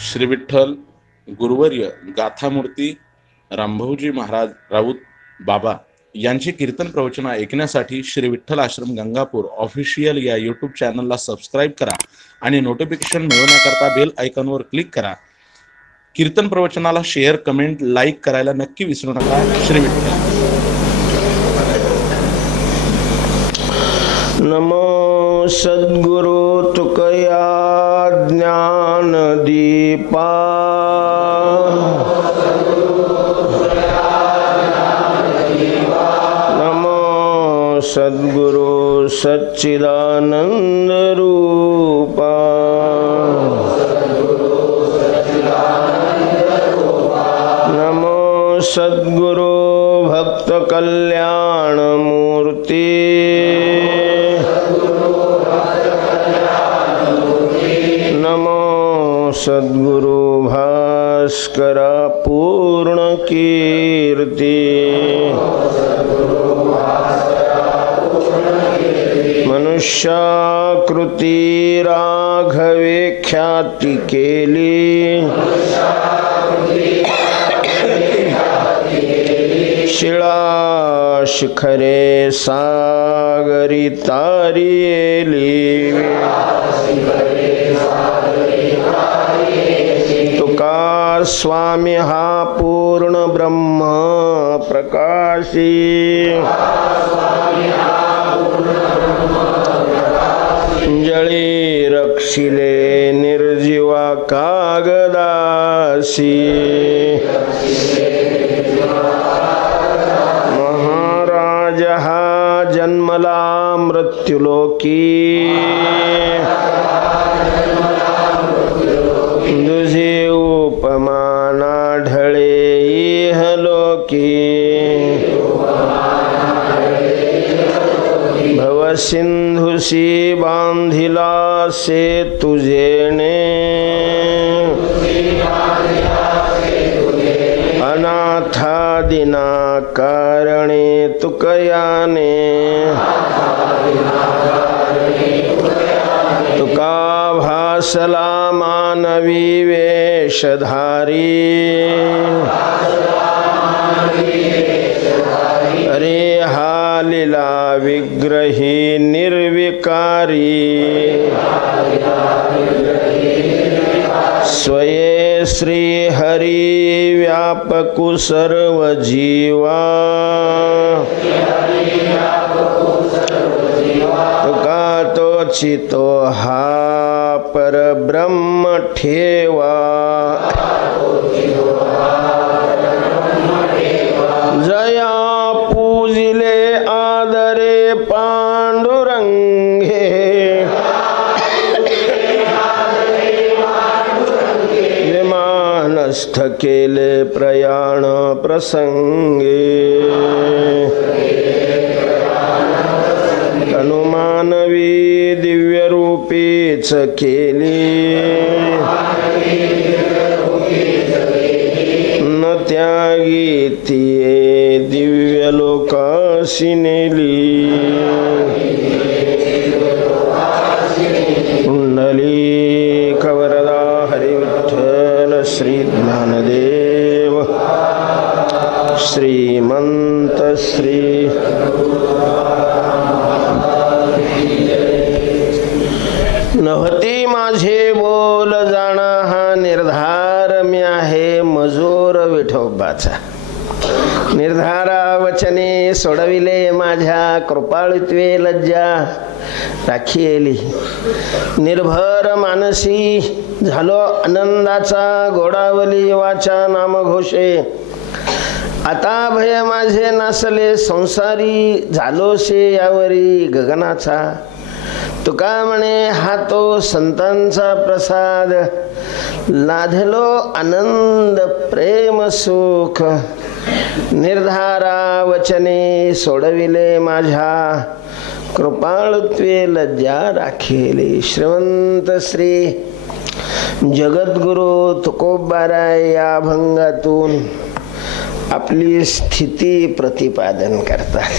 श्री विठ्ठल गुरुवर्य गाथामूर्ती रामभाऊजी महाराज राऊत बाबा यांचे कीर्तन प्रवचन ऐकण्यासाठी श्री विठ्ठल आश्रम गंगापूर ऑफिशियल या यूट्यूब चॅनलला सबस्क्राईब करा आणि नोटिफिकेशन मिळवण्याकरता बेल आयकॉनवर क्लिक करा. कीर्तन प्रवचनाला शेअर, कमेंट, लाईक करायला नक्की विसरू नका. श्री विठ्ठल. नमो सद्गुरु तुकया ज्ञान दीपा, नमो सद्गुरु सच्चिदानंद रूपा, नमो सद्गुरु भक्त कल्याण मूर्ति, सद्गुरु भास्कर पूर्ण कीर्ति, मनुष्याकृती राघवे ख्याती केली, शिळा शिखरे सागरी तारियेली, स्वामी हा पूर्ण ब्रह्म प्रकाशी, जळी रक्षिले निर्जीवा कागदासी, महाराज हा जन्मला मृत्युलोकी, उपमाना ढळे इहलोकी, भवसिंधुसी बांधिला से तुझेने, अनाथा दिना कारणे तुकयाने, तुका भासला मानवी वेशधारी, अरे हा लीला विग्रही निर्विकारी, स्वये श्री हरि व्यापकु सर्व जीवा, तुका तोचितो हा पर ब्रह्म ठेवा, जया पूजिले आदरे पांडुरंगे, विमानस्थ केले प्रयाण प्रसंगे, हनुमानवी दिव्य रूपीच केली, न त्यागी तिये दिव्य लोकासी नेली, कुंडली कवरदा हरि विठ्ठल श्री ज्ञानदेव श्रीमंत श्री नव्हती माझे बोल जाणा हा निर्धार मी आहे मजूर विठोबाचा, निर्धारा वचने सोडविले माझ्या कृपाळुत्वे लज्जा राखिली, निर्भर मानसी झालो आनंदाचा गोडावली वाचा नामघोषे, आता भय माझे नासले संसारी झालोसे यावरी गगनाचा, तुका म्हणे हा तो संतांचा प्रसाद, लाधलो आनंद प्रेम सुख, निर्धारा वचने सोडविले माझ्या कृपाळुत्वे लज्जा राखिली. श्रीमंत श्री जगद्गुरु तुकोबाराय या अभंगातून आपली स्थिती प्रतिपादन करतात.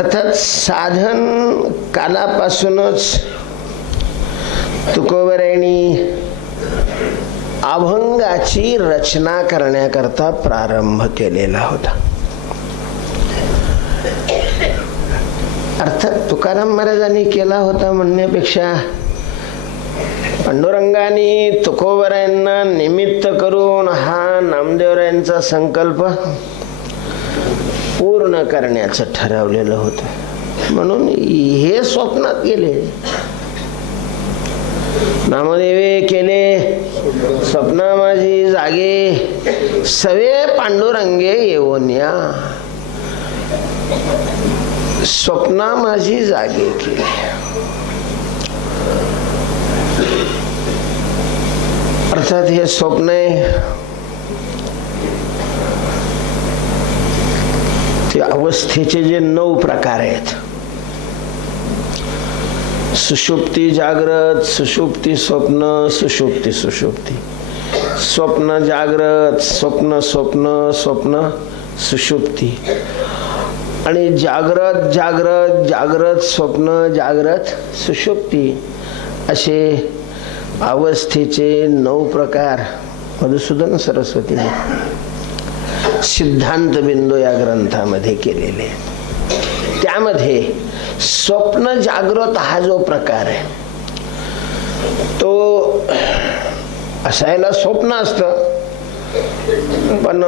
अर्थात साधन कालापासूनच तुकोबरायांनी अभंगाची रचना करण्याकरता प्रारंभ केलेला होता. अर्थात तुकाराम महाराजांनी केला होता म्हणण्यापेक्षा पांडुरंगाने तुकोबरायांना निमित्त करून हा नामदेवरायांचा संकल्प पूर्ण करण्याचं ठरवलेलं होतं. म्हणून हे स्वप्नात गेले. नामदेवे केले स्वप्ना माझी जागे, सवे पांडुरंगे येऊन या. स्वप्ना माझी जागे केली. अर्थात हे स्वप्न ते अवस्थेचे जे 9 प्रकार आहेत, सुषुप्ती जागृत, सुषुप्ती स्वप्न, सुषुप्ती सुषुप्ती, स्वप्न जागृत, स्वप्न स्वप्न, स्वप्न सुषुप्ती, आणि जागृत जागृत जागृत स्वप्न जागृत सुषुप्ती असे अवस्थेचे 9 प्रकार मधुसूदन सरस्वतीने सिद्धांत बिंदू या ग्रंथामध्ये केलेले. त्यामध्ये स्वप्न जागृत हा जो प्रकार आहे तो असायला स्वप्न असतं, पण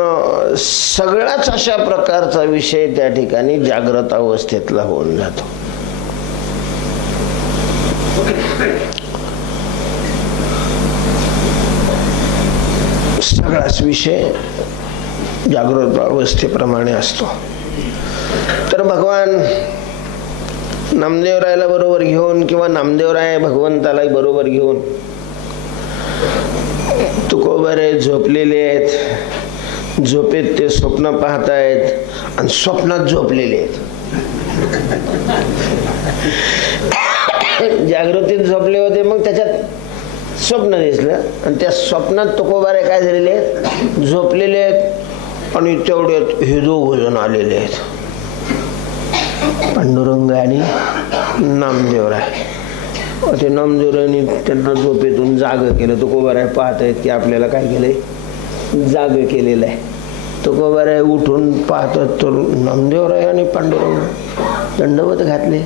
सगळाच अशा प्रकारचा विषय त्या ठिकाणी जागृत अवस्थेतला होऊन जातो. सगळाच विषय जागृत अवस्थेप्रमाणे असतो. तर भगवान नामदेवरायाला बरोबर घेऊन किंवा नामदेवराय भगवंताला बरोबर घेऊन तुकोबरे झोपलेले आहेत. झोपेत ते स्वप्न पाहतायत आणि स्वप्नात झोपलेले आहेत. जागृतीत झोपले होते, मग त्याच्यात स्वप्न दिसलं आणि त्या स्वप्नात तुकोबारे काय झालेले आहेत, झोपलेले आहेत. आणि तेवढ्यात हे 2 जण आलेले आहेत, पांडुरंग आणि नामदेवराय. ते नामदेवरायांनी त्यांना झोपेतून जाग केलं. तुकोबाराय पाहत आहेत की आपल्याला काय केलंय, जाग केलेलं आहे. तुकोबाराय उठून पाहतात तर नामदेवराय आणि पांडुरंग दंडवत घातले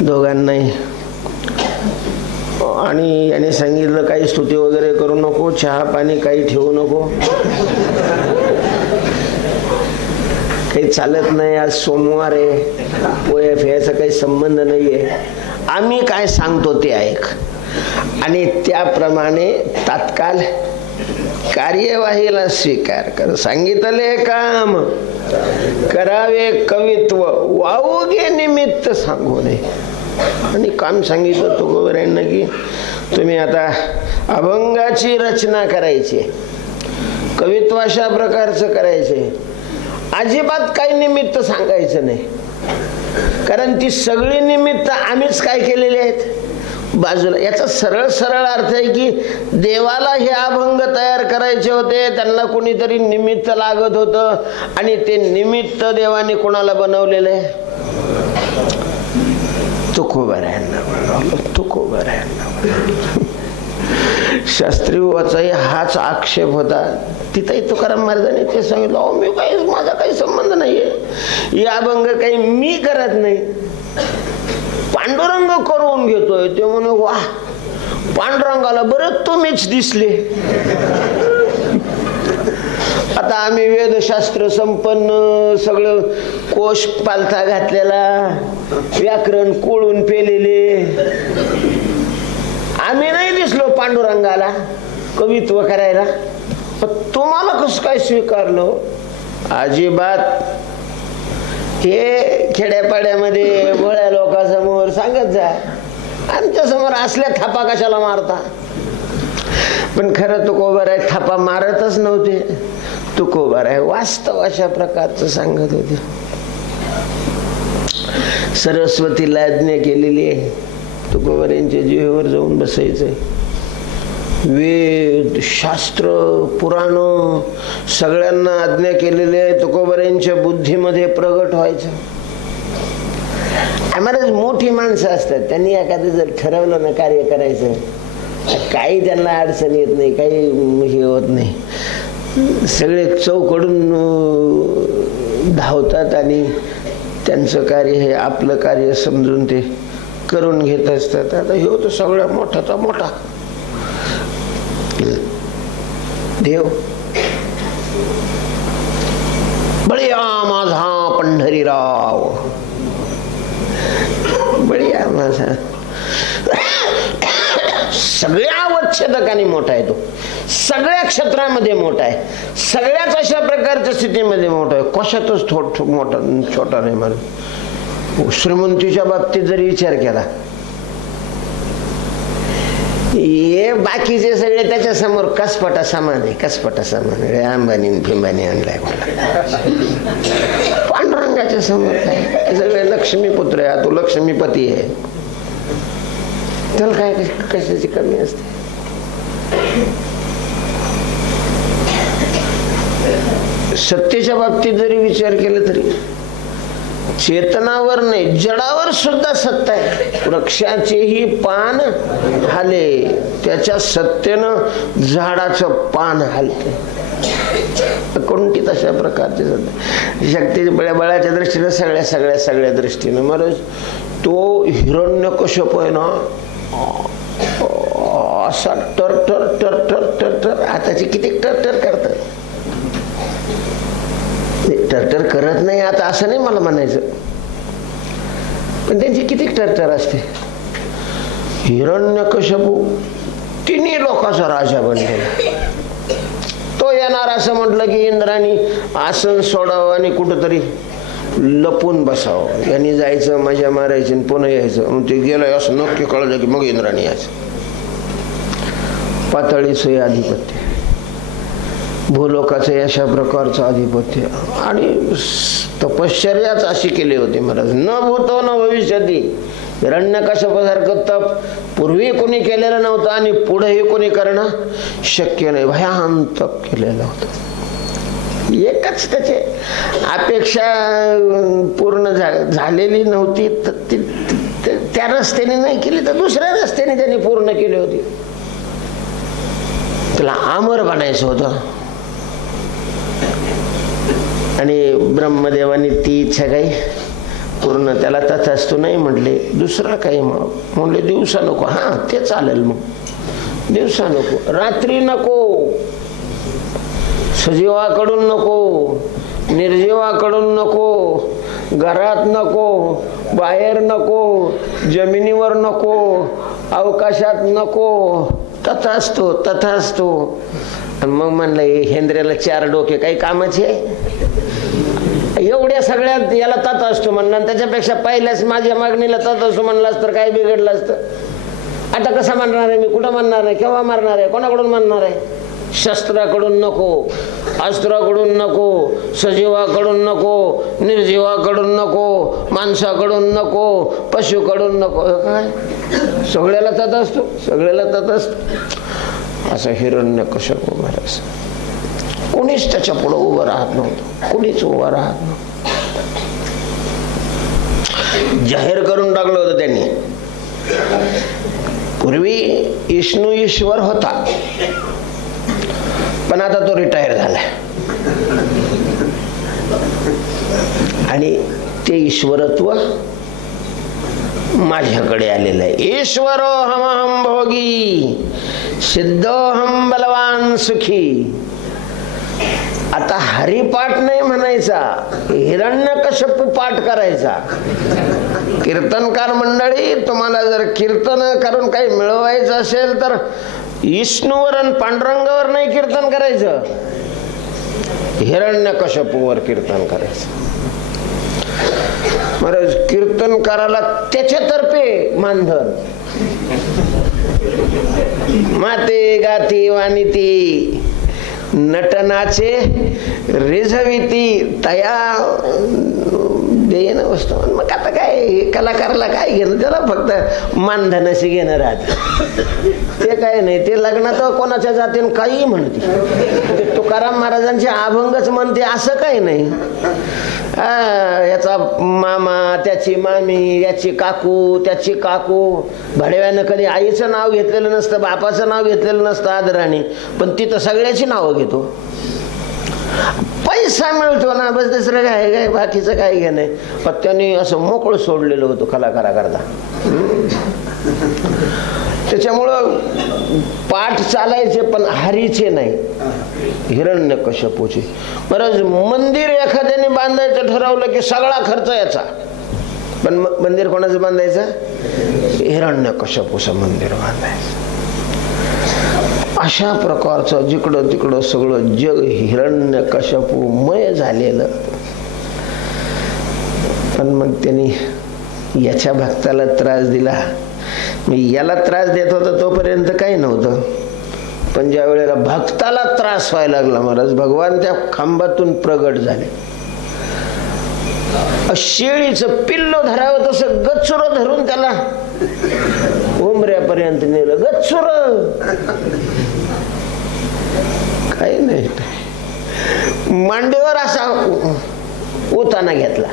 दोघांनाही. आणि याने सांगितलं काही स्तुती वगैरे करू नको, चहा पाणी काही ठेवू नको, काही चालत नाही, आज सोमवार आहे, पोहे फेचा काही संबंध नाहीये, आम्ही काय सांगतो ते ऐक. आणि त्याप्रमाणे तात्काळ कार्यवाहीला स्वीकार कर. सांगितले काम करावे कवित्व, वाऊगे निमित्त सांगू नये. आणि काम सांगितलं तुकोबरायांना की तुम्ही आता अभंगाची रचना करायची, कवित्व अशा प्रकारचं करायचे, अजिबात काही निमित्त सांगायचं नाही. कारण ती सगळी निमित्त आम्हीच काय केलेली आहेत बाजूला. याचा सरळ सरळ अर्थ आहे की देवाला हे अभंग तयार करायचे होते, त्यांना कोणीतरी निमित्त लागत होतं आणि ते निमित्त देवाने कोणाला बनवलेलं आहे, तुकोबरायांना बनवलं. तुकोबरायांना शास्त्री वाचाही हाच आक्षेप होता. तिथेही तुकाराम महाराजांनी ते सांगितलं, अहो मी काही, माझा काही संबंध नाहीये, या अभंग काही मी करत नाही, पांडुरंग करून घेतोय. ते म्हणे वा, पांडुरंगाला बरं तुम्हीच दिसले. आता आम्ही वेदशास्त्र संपन्न, सगळं कोश पालथा घातलेला, व्याकरण कोळून पेलेले, आम्ही नाही दिसलो पांडुरंगाला कवित्व करायला. तुम्हाला कसं काय स्वीकारलं? अजिबात. हे खेड्यापाड्यामध्ये भोळ्या लोकांसमोर सांगत जा, आमच्या समोर असल्या थापा कशाला मारता. पण खरं तुकोबाराय थापा मारतच नव्हते. तुकोबाराय वास्तव अशा प्रकारचं सांगत होते. सरस्वतीला आज्ञा केलेली आहे, तुकोबारायांच्या जीवेवर जाऊन बसायचंय. वेद शास्त्र पुराण सगळ्यांना आज्ञा केलेली आहे, तुकोबारायांच्या बुद्धीमध्ये प्रगट व्हायचं. महाराज मोठी माणसं असतात, त्यांनी एखादं जर ठरवलं ना कार्य करायचं, काही त्यांना अडचण येत नाही, काही हे होत नाही. सगळे चौकडून धावतात आणि त्यांचं कार्य हे आपलं कार्य समजून ते करून घेत असतात. आता हे होतं सगळ्या मोठाचा मोठा देव. बळीया माझा पंढरीराव, बळीया माझा. सगळ्या अवच्छेदकाने मोठा आहे तो, सगळ्या क्षेत्रामध्ये मोठा आहे, सगळ्याच अशा प्रकारच्या स्थितीमध्ये मोठा आहे. कशातच मोठा छोटा नाही. मला श्रीमंतीच्या बाबतीत जरी विचार केला, हे बाकीचे सगळे त्याच्या समोर कसपटा समान आहे, कसपटा समान. अंबानी फिंबानी आणलाय पांडुरंगाच्या समोर काय, सगळे लक्ष्मीपुत्र आहे, तो लक्ष्मीपती आहे, त्याला काय कशाची कमी असते. सत्तेच्या बाबतीत जरी विचार केला तरी चेतनावर नाही, जडावर सुद्धा सत्ता आहे. वृक्षाचेही पान हाले, त्याच्या सत्तेनं झाडाचं पान हालते. कोणती तशा प्रकारची सत्ता, शक्ती बळाच्या दृष्टीनं, सगळ्या दृष्टीनं. महाराज तो हिरण्यकश्यप आहे ना, असा टर टर टर टर टर टर, आताची किती टर टर करतात. टरटर करत नाही आता असं नाही मला म्हणायचं, पण त्यांची किती टरटर असते. हिरण्यकश्यपू तिन्ही लोकांचा राजा बनलेला. तो येणार असं म्हटलं की इंद्राणी आसन सोडावं आणि कुठंतरी लपून बसावं. यांनी जायचं, मजा मारायची, पुन्हा यायचं. मग ते गेलं असं नक्की कळलं की मग इंद्राणी यायचं. पाताळी सोय अधिपत्य, भूलोकाचे अशा प्रकारचं आधिपत्य. आणि तपश्चर्याच अशी केली होती महाराज, न भूतो न भविष्यती. हिरण्यकश्यपासारखं तप पूर्वी कोणी केलेलं नव्हतं आणि पुढेही कोणी करणं शक्य नाही. भयान तप केलेलं होतं. एकच त्याची अपेक्षा पूर्ण झालेली नव्हती, त्या रस्त्याने नाही केली तर दुसऱ्या रस्त्याने त्यांनी पूर्ण केली होती. त्याला अमर बनायचं होतं. आणि ब्रह्मदेवानी ती इच्छा काही पूर्ण, त्याला तथास्तु नाही म्हटले. दुसरा काही म्हणले दिवसा नको. हा ते चालेल, मग दिवसा नको, रात्री नको, सजीवाकडून नको, निर्जीवाकडून नको, घरात नको, बाहेर नको, जमिनीवर नको, अवकाशात नको, तथास्तु तथास्तु. मग म्हणलं हेंद्र्याला 4 डोके काही कामाचे, एवढ्या सगळ्यात याला तथास्तु म्हणलं. त्याच्यापेक्षा पहिल्याच माझ्या मागणीला तथास्तु म्हणलास तर काय बिघडलं असतं. आता कसं म्हणणार आहे मी, कुठं म्हणणार आहे, केव्हा मारणार आहे, कोणाकडून म्हणणार आहे. शस्त्राकडून नको, अस्त्राकडून नको, सजीवाकडून नको, निर्जीवाकडून नको, माणसाकडून नको, पशुकडून नको. काय सगळ्याला तथास्तु, सगळ्याला तथास्तु. असं हिरण्यकश्यप महाराज. कोणीच त्याच्या पुढे उभं राहत नव्हतं, कोणीच उभं राहत नव्हतं. जाहीर करून टाकलं होतं त्यांनी. पूर्वी विष्णू ईश्वर होता, पण आता तो रिटायर झाला आणि ते ईश्वरत्व माझ्याकडे आलेलं आहे. ईश्वरोऽहमहं भोगी सिद्धोऽहं बलवान सुखी. आता हरिपाठ नाही म्हणायचा, हिरण्यकश्यप पाठ करायचा. कीर्तनकार मंडळी, तुम्हाला जर कीर्तन करून काही मिळवायचं असेल तर विष्णूवर आणि पांडुरंगावर नाही कीर्तन करायचं, हिरण्यकश्यपूवर कीर्तन करायचं. महाराज कीर्तनकाराला त्याच्यातर्फे मानधन. माते गाती वानिती नटनाचे रिझविती, तया देईन वस्तू. मग आता काय कलाकाराला काय घेणं, त्याला फक्त मानधनाशी घेणं राहत. ते काय नाही, ते लग्नात कोणाच्या जातीन काही म्हणते. तुकाराम महाराजांचे अभंगच म्हणते असं काही नाही. याचा मामा, त्याची मामी, याची काकू, त्याची काकू. भडव्यानं कधी आईचं नाव घेतलेलं नसतं, बापाचं नाव घेतलेलं नसतं आदराने, पण तिथं सगळ्याची नावं घेतो. पैसा मिळतो ना बस, दुसरं काय काय बाकीचं काय घेणं. पण त्यांनी असं मोकळं सोडलेलं होतं कलाकाराकरता. त्याच्यामुळं पाठ चालायचे पण हरीचे नाही, हिरण्यकश्यपूचे. बरं, मंदिर एखाद्याने बांधायचं ठरवलं की सगळा खर्च याचा, पण मंदिर कोणाचं बांधायचं? हिरण्यकश्यपूचं मंदिर बांधायचं. अशा प्रकारचं जिकडं तिकडं सगळं जग हिरण्यकश्यपूमय झालेलं. पण मग त्यांनी याच्या भक्ताला त्रास दिला. मी याला त्रास देत होता तोपर्यंत काही नव्हतं, पण ज्या वेळेला भक्ताला त्रास व्हायला लागला महाराज, भगवान त्या खांबातून प्रगट झाले. शेळीचं पिल्लो धरावं तसं गच्चुर धरून त्याला उमऱ्यापर्यंत नेलं. गच्चुर काही नाही, मांडीवर असा उताना घेतला.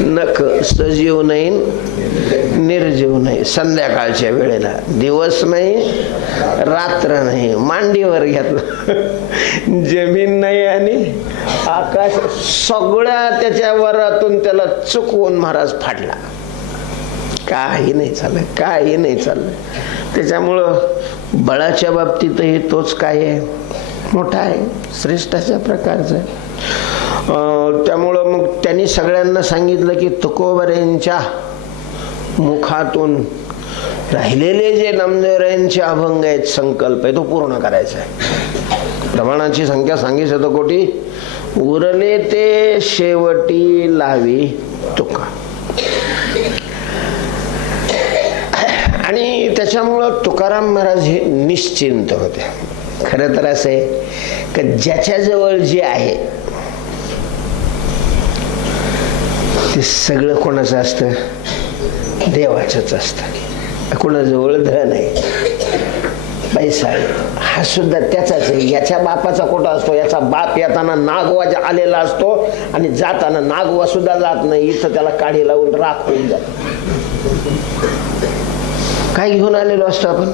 नख सजीव नाही निर्जीव नाही. संध्याकाळच्या वेळेला, दिवस नाही रात्र नाही, मांडीवर घेतला. जमीन नाही आणि आकाश, सगळ्या त्याच्या वरातून त्याला चुकवून महाराज फाडला. काही नाही चाललं, काही नाही चाललं. त्याच्यामुळं बळाच्या बाबतीतही तोच काय आहे, मोठा आहे, श्रेष्ठाच्या प्रकारचा आहे. त्यामुळं मग त्यांनी सगळ्यांना सांगितलं की तुकोबऱ्यांच्या मुखातून राहिलेले जे नामदेवरायांचे अभंग आहेत, संकल्प आहे, तो पूर्ण करायचा आहे. प्रमाणाची संख्या सांगितली शतकोटी, उरले ते शेवटी लावी तुका. आणि त्याच्यामुळं तुकाराम महाराज हे निश्चिंत होते. खरं तर असं आहे की ज्याच्याजवळ जे आहे ते सगळं कोणाचं असतं? देवाचंच असतं. कोणाजवळ धन आहे, पैसा आहे, हा सुद्धा त्याचाच आहे. याच्या बापाचा कोटा असतो. याचा बाप येताना नागवा आलेला असतो आणि जाताना नागवा सुद्धा जात नाही. इथं त्याला काढी लावून राख होऊन जातो. काय घेऊन आलेलो असतो आपण?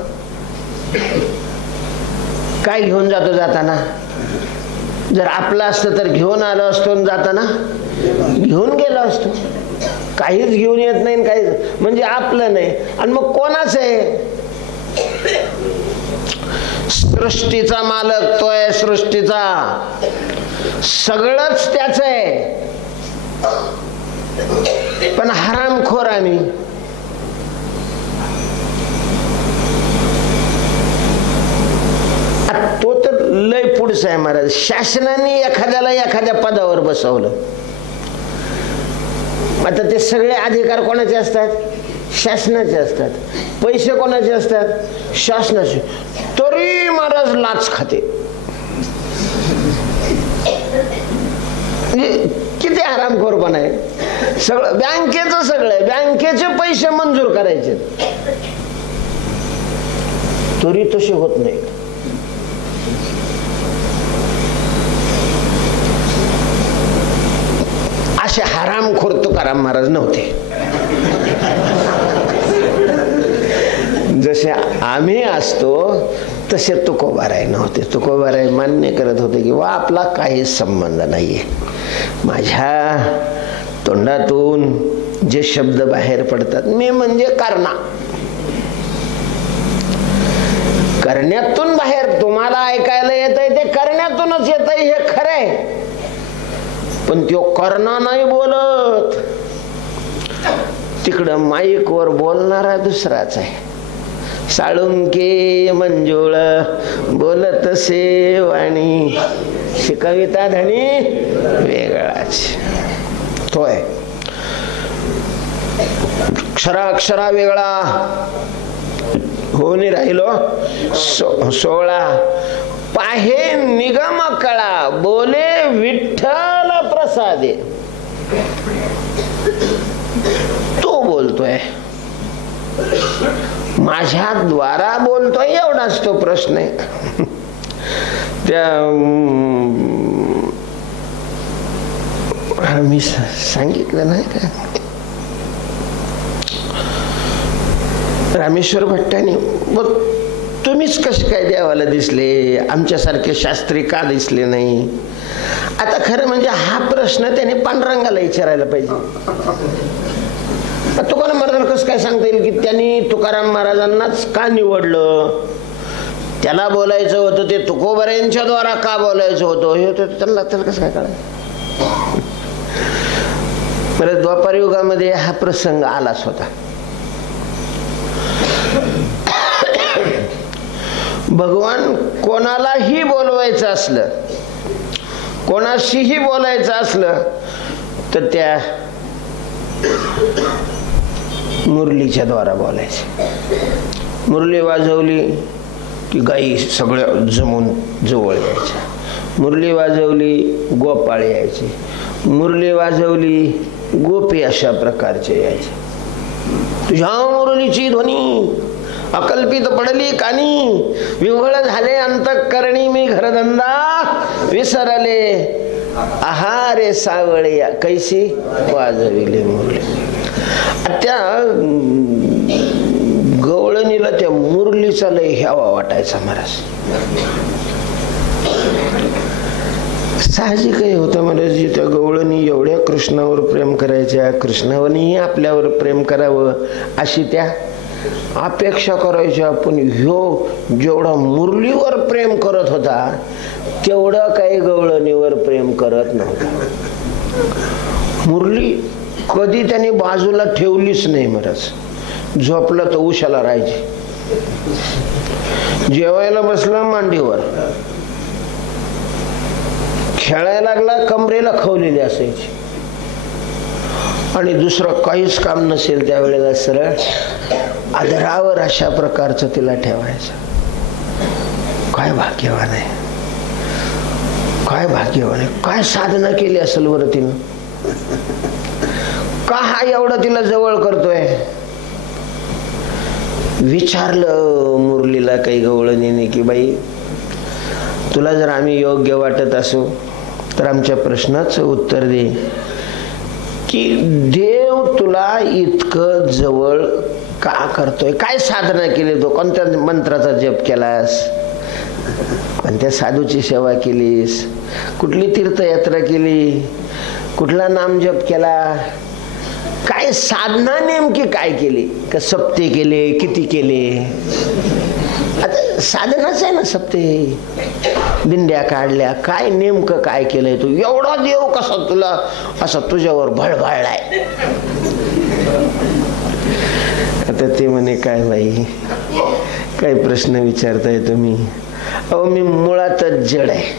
काय घेऊन जातो जाताना? जर आपलं असतं तर घेऊन आलो असतो, जाताना घेऊन गेलो असतो. काहीच घेऊन येत नाही, काहीच म्हणजे आपलं नाही. आणि मग कोणाच आहे? सृष्टीचा मालक तो आहे, सृष्टीचा. सगळंच त्याच आहे. पण हरामखोर आम्ही. तो तर लय पुढचा आहे महाराज. शासनाने एखाद्याला एखाद्या पदावर बसवलं, आता ते सगळे अधिकार कोणाचे असतात? शासनाचे असतात. पैसे कोणाचे असतात? शासनाचे. तरी महाराज लाच खाते. किती आरामखोरपणा आहे. सगळं बँकेचं, सगळं बँकेचे पैसे मंजूर करायचे, तरी तसे होत नाही. असे हरामखोर तुकाराम महाराज नव्हते. जसे आम्ही असतो तसे तुकोबाराय नव्हते. तुकोबाराय मान्य करत होते की वा आपला काहीच संबंध नाहीये. माझ्या तोंडातून जे शब्द बाहेर पडतात, मी म्हणजे कर्णा, करण्यातून बाहेर तुम्हाला ऐकायला येतंय ते करण्यातूनच येतंय, हे खरंय. पण तो कर्णा नाही बोलत, तिकडं माईक वर बोलणारा दुसराच आहे. साळुंके मंजुळ बोलत से वाणी, शिकविता धनी वेगळाच तो आहे. अक्षरा वेगळा होऊन राहिलो. 16 पाहे निगम कळा, बोले विठ्ठल प्रसादे. तो बोलतोय, माझ्या द्वारा बोलतोय, एवढाच तो प्रश्न आहे. त्या मी सांगितलं नाही का, रामेश्वर भट्टाने, मग तुम्हीच कसे काय देवाला दिसले, आमच्यासारखे शास्त्री का दिसले नाही? आता खरं म्हणजे हा प्रश्न त्याने पांडुरंगाला विचारायला पाहिजे. तुकाराम महाराजांना कसं काय सांगता येईल की त्यांनी तुकाराम महाराजांनाच का निवडलं? त्याला बोलायचं होतं ते तुकोबऱ्यांच्या द्वारा का बोलायचं होतं हे त्यांना कसं काय कळायचं? बरं, द्वापार युगामध्ये हा प्रसंग आलाच होता. भगवान कोणालाही बोलवायचं असलं, कोणाशीही बोलायचं असलं तर त्या मुरलीच्या द्वारा बोलायचे. मुरली वाजवली की गाई सगळ्या जमून जवळ यायच्या. मुरली वाजवली गोपाळ यायचे. मुरली वाजवली गोपी अशा प्रकारचे यायचे. तुझ्या मुरलीची ध्वनी अकल्पित पडली कानी, विव्हळ झाले अंतःकरणी मी घरधंदा विसरले, आहारे सावळे कैसी वाजविले मुरली. त्या गवळणीला त्या मुरलीचा लय ह्यावा वाटायचा महाराज. साहजिकही होतं महाराज, त्या गवळणी एवढ्या कृष्णावर प्रेम करायच्या, कृष्णावरही आपल्यावर प्रेम करावं अशी त्या अपेक्षा करायच्या. पण ह्यो जेवढा मुरलीवर प्रेम करत होता तेवढं काही गवळणीवर प्रेम करत नव्हता. मुरली कधी त्याने बाजूला ठेवलीच नाही महाराज. झोपलं तर उशाला राहायची, जेवायला बसला मांडीवर, खेळायला लागला कमरेला खवलेली असायची, आणि दुसरं काहीच काम नसेल त्यावेळेला सरळ आदरावर अशा प्रकारचं तिला ठेवायचं. काय भाग्यवान आहे, काय भाग्यवान आहे. काय साधना केली असेल बरं तिनं, का हा एवढं तिला जवळ करतोय? विचारलं मुरलीला काही गवळणीने की बाई, तुला जर आम्ही योग्य वाटत असू तर आमच्या प्रश्नाचं उत्तर दे की देव तुला इतकं जवळ का करतोय? काय साधना केली, तो कोणत्या मंत्राचा जप केलास, कोणत्या साधूची सेवा केलीस, कुठली तीर्थयात्रा केली, कुठला नाम जप केला, काय साधना नेमकी काय केली? का सप्ते केले, किती केले? आता साधनाच आहे ना सप्ते, दिंड्या काढल्या, काय नेमकं काय केलंय तू? एवढा देव कसा तुला असा तुझ्यावर भळभळलाय? आता ते म्हणे, काय बाई, काय प्रश्न विचारताय तुम्ही? अहो मी मुळातच जड आहे,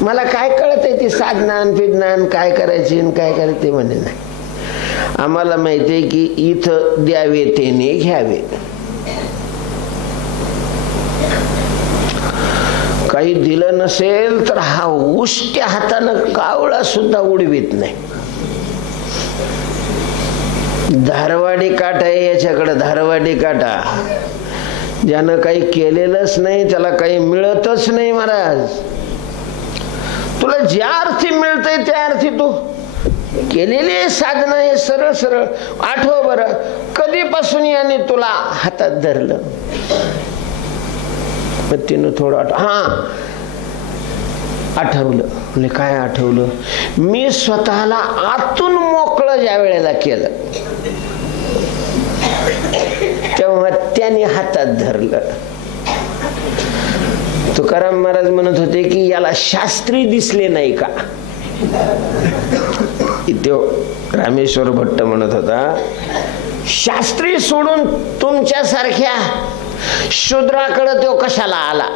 मला काय कळत आहे ती साधनान फिदनान काय करायची काय करायचं ते म्हणे. नाही, आम्हाला माहिती आहे की इथं द्यावे तेने घ्यावे, काही दिलं नसेल तर हा उष्ट्या हातानं कावळा सुद्धा उडवीत नाही. धारवाडी काटा आहे याच्याकडे, धारवाडी काटा. ज्यानं काही केलेलंच नाही त्याला काही मिळतच नाही महाराज. तुला ज्या अर्थी मिळतंय त्या अर्थी तू केलेली साधना हे सरळ सरळ आठव बरं, कधीपासून याने तुला हातात धरलं? तिनं थोडं आठवलं. म्हणजे काय आठवलं? मी स्वतःला आतून मोकळं ज्या वेळेला केलं तेव्हा त्याने हातात धरलं. तुकाराम महाराज म्हणत होते की याला शास्त्री दिसले नाही का? इथे रामेश्वर भट्ट म्हणत होता, शास्त्री सोडून तुमच्यासारख्या शूद्राकडे तो कशाला आला?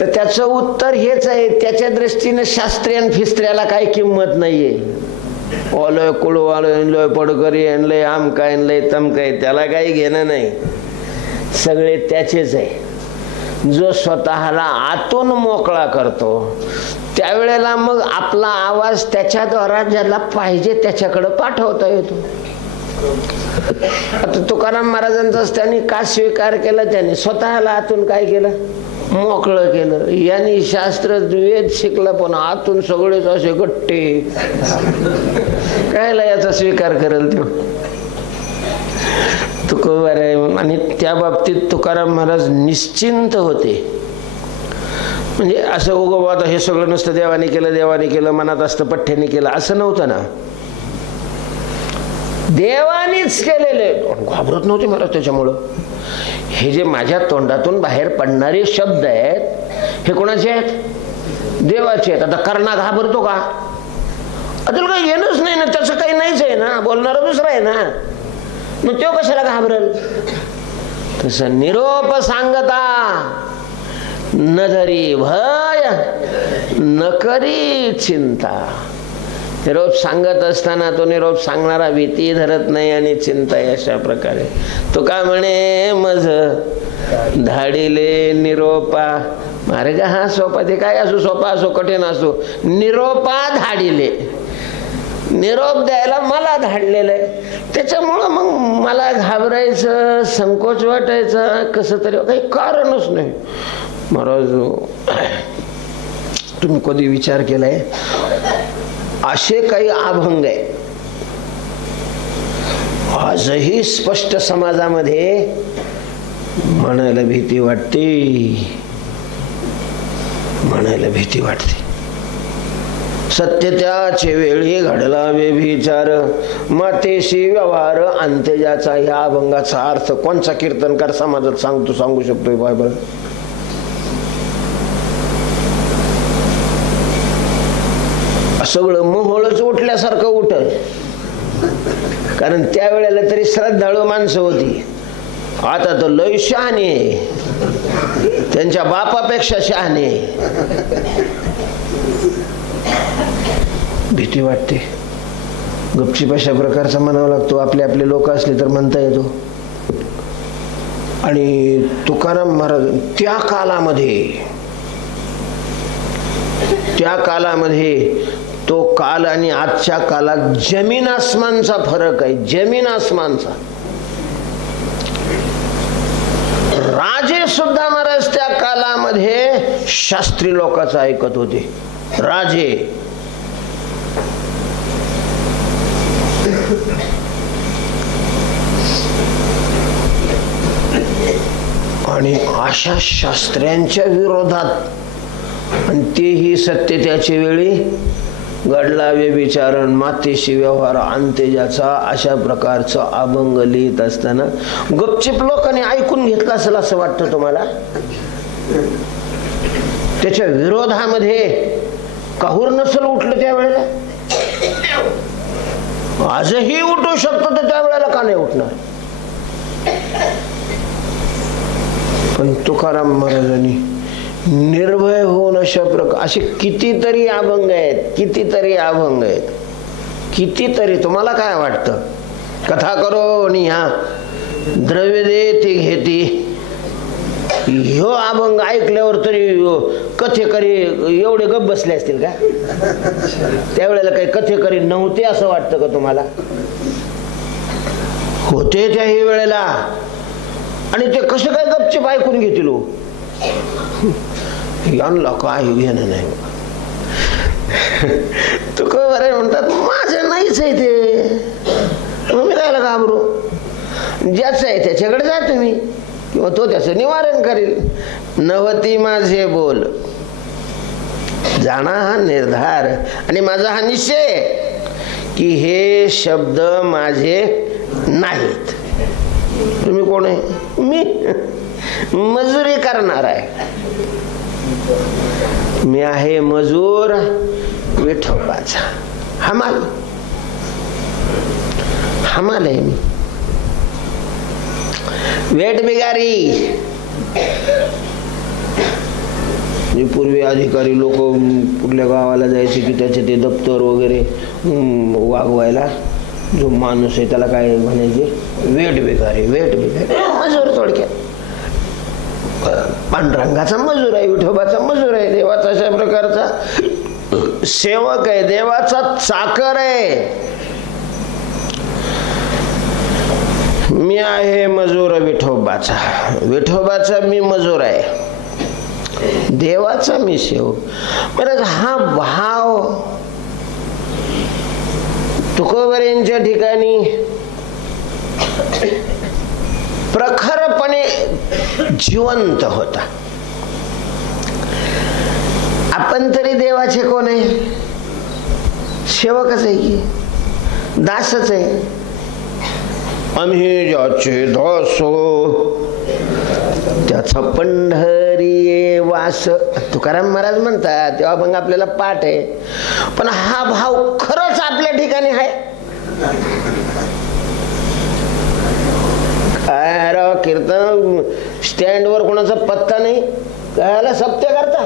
तर त्याचं उत्तर हेच आहे, त्याच्या दृष्टीने शास्त्री आणि फिस्त्र्याला काही किंमत नाहीये. ओलोय कुळू आलोय पडकरी आणलंय, आम काय आणलंय, तम काय, त्याला काही घेणं नाही. सगळे त्याचेच आहे. जो स्वतःला आतून मोकळा करतो त्यावेळेला मग आपला आवाज त्याच्याद्वारा ज्याला पाहिजे त्याच्याकडे पाठवता येतो. आता तुकाराम महाराजांचाच त्यांनी का स्वीकार केला? त्यांनी स्वतःला आतून काय केलं? मोकळं केलं. यांनी शास्त्र वेद शिकला पण आतून सगळेच असे गट्टे. कायला याचा स्वीकार करेल तो? तुकोबार आहे. आणि त्या बाबतीत तुकाराम महाराज निश्चिंत होते. म्हणजे असं उगव आता हे सगळं नसतं देवाने केलं मनात असतं पठ्ठ्याने केलं असं नव्हतं ना. देवानीच केलेले. घाबरत नव्हते मला त्याच्यामुळं. हे जे माझ्या तोंडातून बाहेर पडणारे शब्द आहेत हे कोणाचे आहेत? देवाचे आहेत. आता कर्णा घाबरतो का? त्याला काही घेणंच नाही ना, त्याचं काही नाहीच आहे ना, बोलणारा दुसरा आहे ना, मग तो कशाला घाबरल? तसं निरोप सांगता न धरी भय न करी चिंता. निरोप सांगत असताना तो निरोप सांगणारा भीती धरत नाही आणि चिंता. अशा प्रकारे तो का म्हणे मज धाडिले निरोपा. मार्ग हा सोपा, ते काय असो, सोपा असो कठीण असो, निरोपा धाडिले. निरोप द्यायला मला धाडलेलं आहे. त्याच्यामुळं मग मला घाबरायचं, संकोच वाटायचा कसं तरी काही कारणच नाही. महाराज तुम्ही कधी विचार केलाय असे काही अभंग आहे आजही स्पष्ट समाजामध्ये म्हणायला भीती वाटते, म्हणायला भीती वाटते. सत्य त्याचे वेळी घडला व्यभिचार मातेशी व्यवहार अंत्यजाचा. ह्या अभंगाचा अर्थ कोणचा कीर्तनकार समाजात सांगू शकतोय? बायबल सगळं मोहळच उठल्यासारखं उठल. कारण त्यावेळेला तरी श्रद्धाळू माणसं होती. आता तर लय शहाणे, त्यांच्या बापापेक्षा शहाणे. भीती वाटते. गपचीप अशा प्रकारचा म्हणावा लागतो. आपले आपले लोक असले तर म्हणता येतो. आणि तुकाराम महाराज त्या कालामध्ये तो काल आणि आजच्या कालात जमीन आसमानचा फरक आहे. जमीन आसमानचा. राजे सुद्धा महाराज त्या कालामध्ये शास्त्री लोकांचं ऐकत होते. राजे आणि अशा शास्त्र्यांच्या विरोधात आणि तेही सत्य त्याच्या वेळी घडला व्यभिचारण मातेशी व्यवहार अंत्यजाचा अशा प्रकारचं अभंग लिहित असताना गपचिप लोकांनी ऐकून घेतलं असेल असं वाटतं तुम्हाला? त्याच्या विरोधामध्ये काहूर नसेल उठलं त्यावेळेला? आजही उठू शकतो तर त्यावेळेला का नाही उठणार? पण तुकाराम महाराजांनी निर्भय होऊन अशा प्रकार असे कितीतरी अभंग आहेत, कितीतरी. तुम्हाला काय वाटतं? कथा करो निहा द्रव्य देती घेती. ह्यो अभंग ऐकल्यावर तरी कथेकरी एवढे गप बसले असतील का? त्यावेळेला काही कथेकरी नव्हते असं वाटतं का तुम्हाला? होते त्याही वेळेला. आणि ते कसं काय गपचीप ऐकून घेतील? यांना काही घेणं नाही. तू बरं म्हणतात माझं नाहीच आहे ते, मग मी कायला घाबरू? ज्याचं आहे त्याच्याकडे जा तुम्ही, किंवा तो त्याचं निवारण करेल. नवती माझे बोल जाणा हा निर्धार आणि माझा हा निश्चय की हे शब्द माझे नाहीत. तुम्ही कोण आहे? मी मजुरी करणार आहे. मी आहे मजूर विठोबाचा. हमाल आहे मी. वेट बिगारी. पूर्वी अधिकारी लोक कुठल्या गावाला जायचे की त्याचे ते दप्तर वगैरे वागवायला जो माणूस आहे त्याला काय म्हणायचे? वेट बिगारी. मजूर थोडक्यात. पांडुरंगाचा मजूर आहे, विठोबाचा मजूर आहे, देवाचा अशा प्रकारचा सेवक आहे, देवाचा चाकर आहे. मी आहे मजूर विठोबाचा, विठोबाचा मी मजूर आहे, देवाचा मी सेवक. बरं, हा भाव तुकोबरेंच्या ठिकाणी प्रखरपणे जिवंत होता. आपण तरी देवाचे कोण आहे? सेवकच आहे की दासच आहे. आम्ही ज्याचे दासो त्याचा पंढरी वास, तुकाराम महाराज म्हणतात. तेव्हा मग आपल्याला पाठ आहे. पण हा भाव खरंच आपल्या ठिकाणी आहे. काय राव, कीर्तन स्टँडवर कोणाचा पत्ता नाही, कायला सत्य करता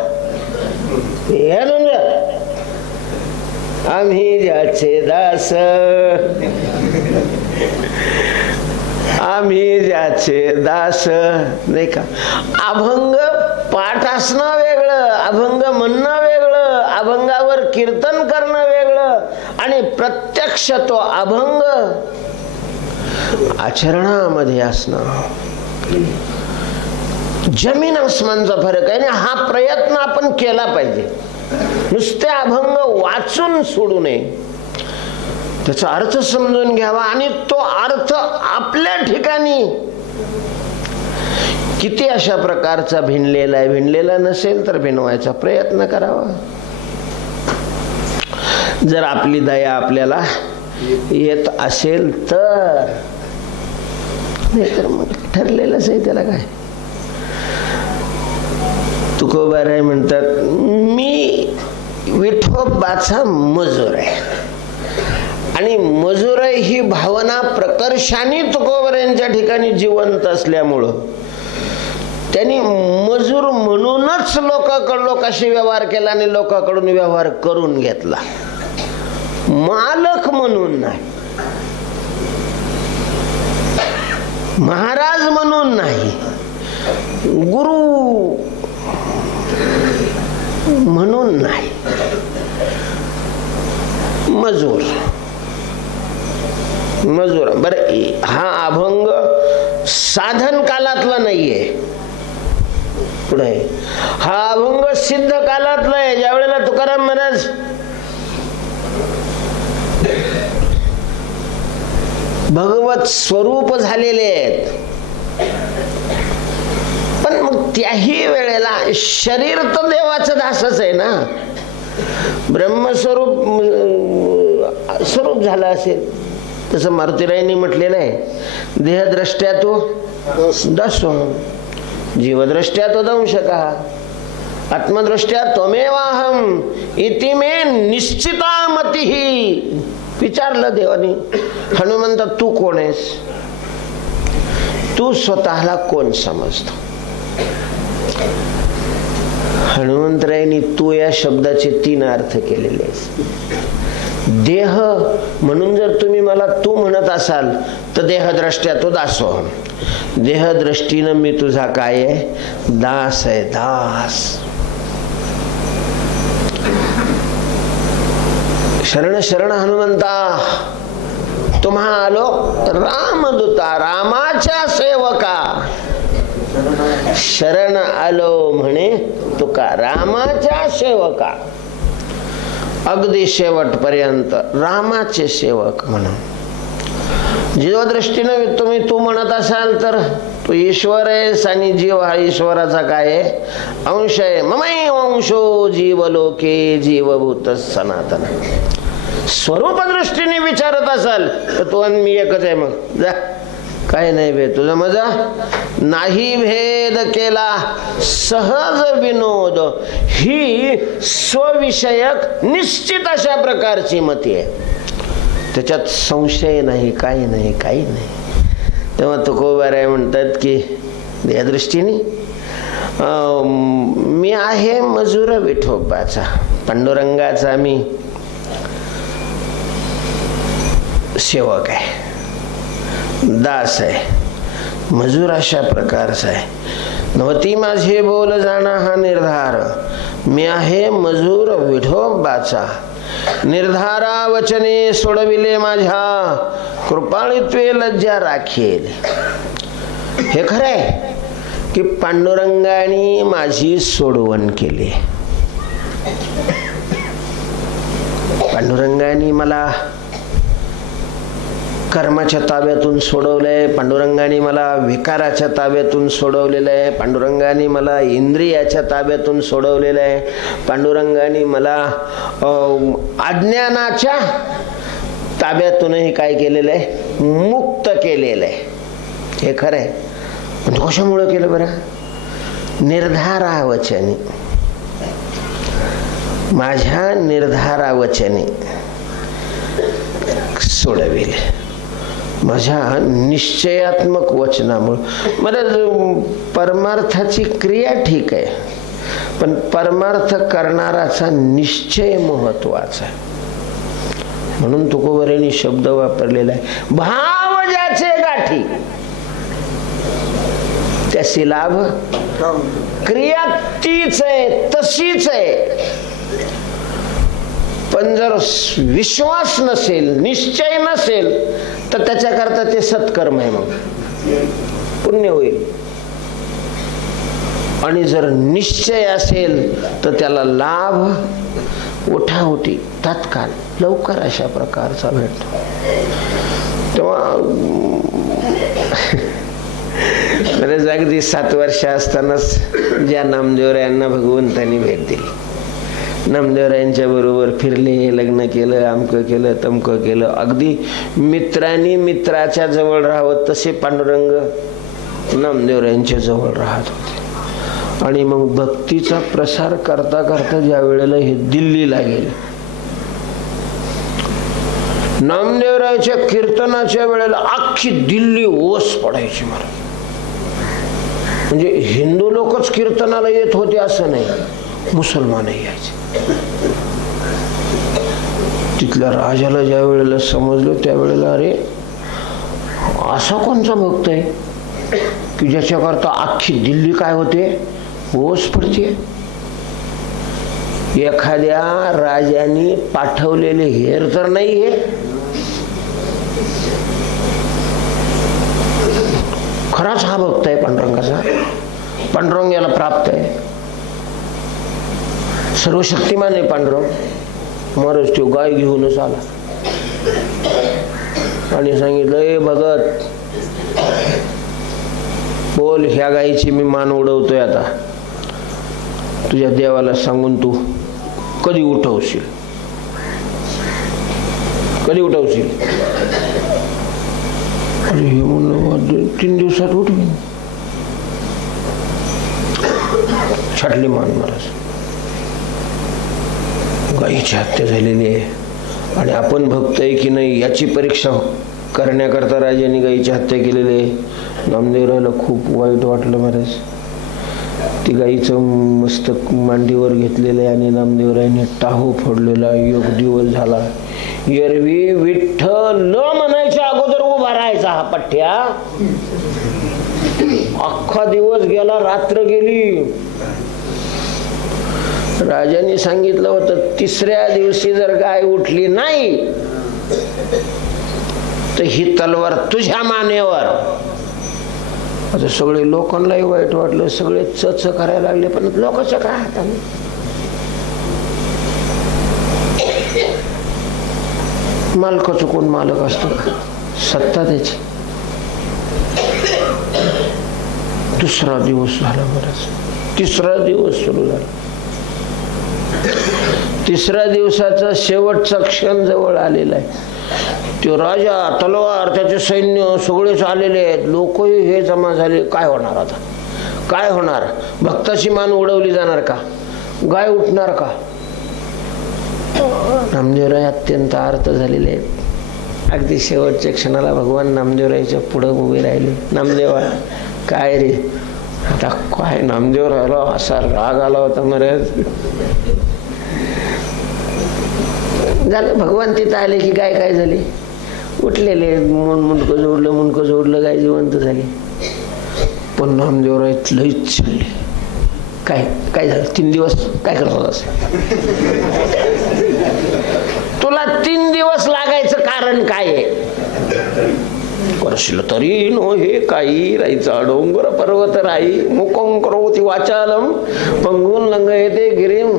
हे म्हणजे आम्ही ज्याचे दास, आम्ही ज्याचे दास, नाही का. अभंग पाठ असणं वेगळं, अभंग म्हणणं वेगळं, अभंगावर कीर्तन करणं वेगळं, आणि प्रत्यक्ष तो अभंग आचरणामध्ये असणं जमीन आसमानचा फरक आहे. आणि हा प्रयत्न आपण केला पाहिजे. नुसते अभंग वाचून सोडू नये, त्याचा अर्थ समजून घ्यावा आणि तो अर्थ आपल्या ठिकाणी किती अशा प्रकारचा भिनलेला आहे. भिनलेला नसेल तर भिनवायचा प्रयत्न करावा. जर आपली दया आपल्याला येत असेल तर, नाही तर मग ठरलेलंच आहे. त्याला काय, तुकोबाराय म्हणतात मी विठोबाचा मजूर आहे. आणि मजूर ही भावना प्रकर्षाने तुकोबारायांच्या ठिकाणी जिवंत असल्यामुळं त्यांनी मजूर म्हणूनच लोकांशी व्यवहार केला आणि लोकांकडून व्यवहार करून घेतला. मालक म्हणून नाही, महाराज म्हणून नाही, गुरु म्हणून नाही, मजूर. मजूर. बरं, हा अभंग साधन कालातला नाहीये. पुढे हा अभंग सिद्ध कालातला आहे. ज्या वेळेला तुकाराम महाराज भगवत स्वरूप झालेले आहेत, पण मग त्याही वेळेला शरीर तर देवाचं दासच आहे ना. ब्रह्मस्वरूप स्वरूप झाला असेल तसं मारुतीरायांनी म्हटलेलं आहे, देहद्रष्ट्या तो दासो, जीवद्रष्ट्या तो दंशकः, आत्मदृष्ट्या त्वमेवाहम इति मे निश्चिता मतिः. विचारलं देवानी, हनुमंत तू कोण आहेस? तू स्वतःला कोण समजतो? हनुमंतरायांनी तू या शब्दाचे 3 अर्थ केलेले आहेत. देह म्हणून जर तुम्ही मला तू म्हणत असाल तर देहद्रष्ट्या तो दासो, देहदृष्टीनं मी तुझा काय आहे? दास आहे, दास. शरण शरण हनुमंता, तुम्हा आलो रामदूता, रामाच्या सेवका. शरण आलो म्हणे तुका रामाच्या सेवका, अगदी शेवटपर्यंत रामाचे सेवक म्हणून. जीवदृष्टीनं तुम्ही तू म्हणत असाल तर तू ईश्वर आहेस आणि जीव हा ईश्वराचा काय आहे? अंश आहे. ममै अंशो जीवलोके जीवभूत सनातन. स्वरूप दृष्टीने विचारत असाल तर तू आणि मी एकच आहे. मग जा, काय नाही भेद तुझा मजा नाही. भेद केला सहज विनोद, ही स्वविषयक निश्चित अशा प्रकारची मती आहे. त्याच्यात संशय नाही, काही नाही, काही नाही. तेव्हा तुकोबाराय म्हणतात की या दृष्टीने मी आहे मजूर विठोबाचा, पांडुरंगाचा मी सेवक आहे, दास आहे, मजूर अशा प्रकारचा आहे. नवती माझे बोल जाणा हा निर्धार, मी आहे मजूर विठोबाचा. निर्धारा वचने सोडविले माझ्या, कृपाळित्वे लज्जा राखेल. हे खरंय की पांडुरंगाने माझी सोडवण केली. पांडुरंगाने मला कर्माच्या ताब्यातून सोडवलंय, पांडुरंगाने मला विकाराच्या ताब्यातून सोडवलेलं आहे, पांडुरंगाने मला इंद्रियाच्या ताब्यातून सोडवलेलं आहे, पांडुरंगाने मला अज्ञानाच्या ताब्यातूनही काय केलेलं आहे, मुक्त केलेलं आहे. हे खरं आहे. पण कशामुळं केलं बरं? निर्धारावचने, माझ्या निर्धारावचने सोडविले, माझ्या निश्चयात्मक वचनामुळे. मला परमार्थाची क्रिया ठीक आहे, पण परमार्थ करणाराचा निश्चय महत्वाचा आहे. म्हणून तुकोबरेंनी शब्द वापरलेला आहे, भाव ज्याचे गाठी त्याची लाभ. क्रिया तीच आहे, तशीच आहे, पण जर विश्वास नसेल, निश्चय नसेल, तर त्याच्याकरता ते सत्कर्म आहे, मग पुण्य होईल. आणि जर निश्चय असेल तर त्याला लाभ उठाउठी तात्काळ लवकर अशा प्रकारचा भेटतो. तेव्हा बरेच अगदी 7 वर्ष असतानाच ज्या नामदेवरायांना भगवंतांनी भेट दिली, नामदेवरायांच्या बरोबर फिरले, लग्न केलं, अमकं केलं, तमकं केलं, अगदी मित्रांनी मित्राच्या जवळ राहावं तसे पांडुरंग नामदेवरायांच्या जवळ राहत होते. आणि मग भक्तीचा प्रसार करता करता ज्या वेळेला हे दिल्लीला गेले, नामदेवरायाच्या कीर्तनाच्या वेळेला अख्खी दिल्ली ओस पडायची महाराज. म्हणजे हिंदू लोकच कीर्तनाला येत होते असं नाही, मुसलमानही यायचे. तिथल्या राजाला ज्या वेळेला समजलं त्यावेळेला, अरे असा कोणचा भक्त आहे की ज्याच्याकरता अख्खी दिल्ली काय होते, ओस पडते. एखाद्या राजाने पाठवलेले हेर तर नाही हे, खराच हा भक्त आहे पांडुरंगाचा, पांडुरंग याला प्राप्त आहे, सर्वशक्तिमान आहे पांडुरंग. महाराज तो गाय घेऊनच आला आणि सांगितलं, ए भगत बोल, ह्या गायीची मी मान उडवतोय, आता तुझ्या देवाला सांगून तू कधी उठवशील, कधी उठवशील? अरे हे म्हणलं 3 दिवसात उठवीन. छाटली मान महाराज. गायीची हत्या झालेली आहे आणि आपण भक्त आहे की नाही याची परीक्षा करण्याकरता राजाने गायीची हत्या केलेली आहे. नामदेवरायला खूप वाईट वाटलं महाराज. ती गायीचं मस्तक मांडीवर घेतलेलं आहे आणि नामदेवरायने टाहू फोडलेला. 1 दिवस झाला. एरवी विठ्ठल म्हणायच्या अगोदर उभा राहायचा हा पठ्ठ्या. अख्खा दिवस गेला, रात्र गेली. राजाने सांगितलं होतं 3ऱ्या दिवशी जर गाय उठली नाही तर ही तलवार तुझ्या मानेवर. आता सगळे लोकांनाही वाईट वाटलं, सगळे चच करायला लागले. पण लोकांच्या काय हाताने, मालकाचं कोण मालक असतो का? सत्ता त्याची. 2रा दिवस झाला बराच. 3रा दिवस सुरू झाला. 3ऱ्या दिवसाचा शेवटचा क्षण जवळ आलेला आहे. तो राजा, तलवार, त्याचे सैन्य सगळेच आलेले आहेत. लोकही हे जमा झाले. काय होणार आता? काय होणार? भक्ताची मान उडवली जाणार का? गाय उठणार का? नामदेवराय अत्यंत आर्त झालेले आहेत. अगदी शेवटच्या क्षणाला भगवान नामदेवरायच्या पुढे उभे राहिले. नामदेवा काय रे? आता काय नामदेवरायला असा राग आला होता महाराज. झालं भगवान तिथं आले की गाय काय झाली? उठलेले. मुंडकं जोडलं, गाय जिवंत झाली. पण नामदेवराय लईच चिडले. काय काय झालं? 3 दिवस काय करत होतास? तुला 3 दिवस लागायचं कारण काय आहे? करशील तरी नो हे काही राहायचा डोंगर पर्वत राही मुकं करोती वाचालम पंगून लंग येते गिरीम.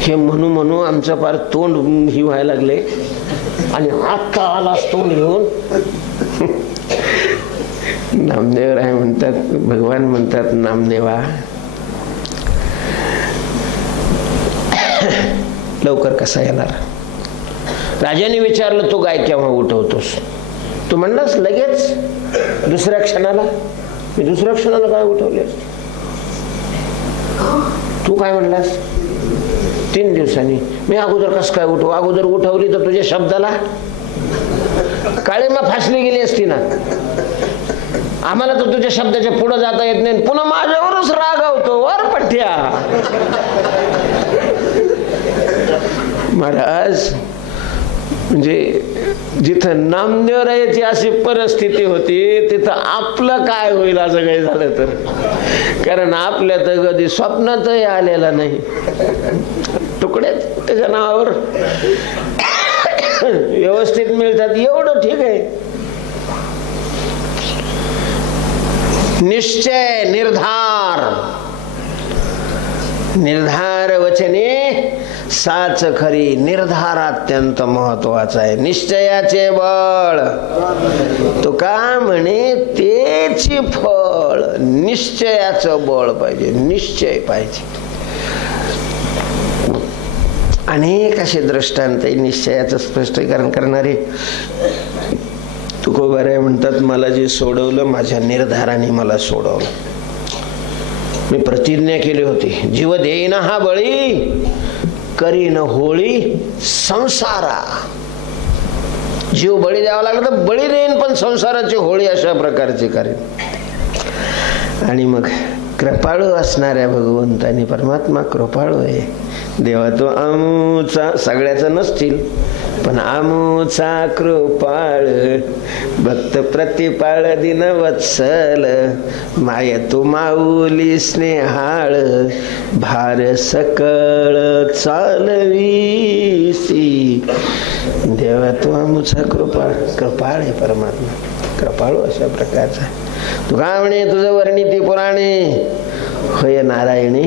हे म्हणू म्हणू आमचं फार तोंड ही व्हायला लागले आणि आता आलाच तोंड घेऊन. नामदेवराय म्हणतात, भगवान म्हणतात, नामदेवा लवकर कसा येणार? राजाने विचारलं, तू गाय केव्हा उठवतोस? तू म्हणलास लगेच दुसऱ्या क्षणाला. मी दुसऱ्या क्षणाला काय उठवले? तू काय म्हणलास? 3 दिवसांनी. मी अगोदर कस काय उठव? अगोदर उठवली तर तुझ्या शब्दाला काळीमा फासली गेली असती ना. आम्हाला तर तुझ्या शब्दाच्या पुढे जाता येत नाही, पुन्हा माझ्यावरच रागावतो. वर पठ्या महाराज. म्हणजे जिथं नामदेवरायाची अशी परिस्थिती होती तिथं आपलं काय होईल असं काही झालं तर. कारण आपल्या तर कधी स्वप्नातही आलेला नाही. तुकडे त्याच्या नावावर व्यवस्थित मिळतात एवढं ठीक आहे. निश्चय, निर्धार, निर्धार वचने साच खरी. निर्धार अत्यंत महत्वाचा आहे. निश्चयाचे बळ तुका म्हणे तेची फळ. निश्चयाचं बळ पाहिजे, निश्चय पाहिजे. अनेक असे दृष्टांत निश्चयाचं स्पष्टीकरण करणारे. तुकोबाराय म्हणतात, मला जे सोडवलं माझ्या निर्धाराने मला सोडवलं. मी प्रतिज्ञा केली होती, जीव देईन हा बळी करीन होळी संसारा. जीव बळी द्यावा लागला तर बळी देईन, पण संसाराची होळी अशा प्रकारची करेन. आणि मग कृपाळू असणाऱ्या भगवंतानी, परमात्मा कृपाळू आहे. देवा तो आमूचा, सगळ्याचं नसतील पण आमूचा कृपाळ भक्त प्रतिपाळ दिन वत्सल माय तू माऊली स्नेहाळ भार सकळ चालवीसी. देवा तू आमूचा कृपाळ. कृपाळ आहे परमात्मा, कृपाळू अशा प्रकारचा. तू का म्हणे तुझं वर्णिती पुराणे होय नारायणी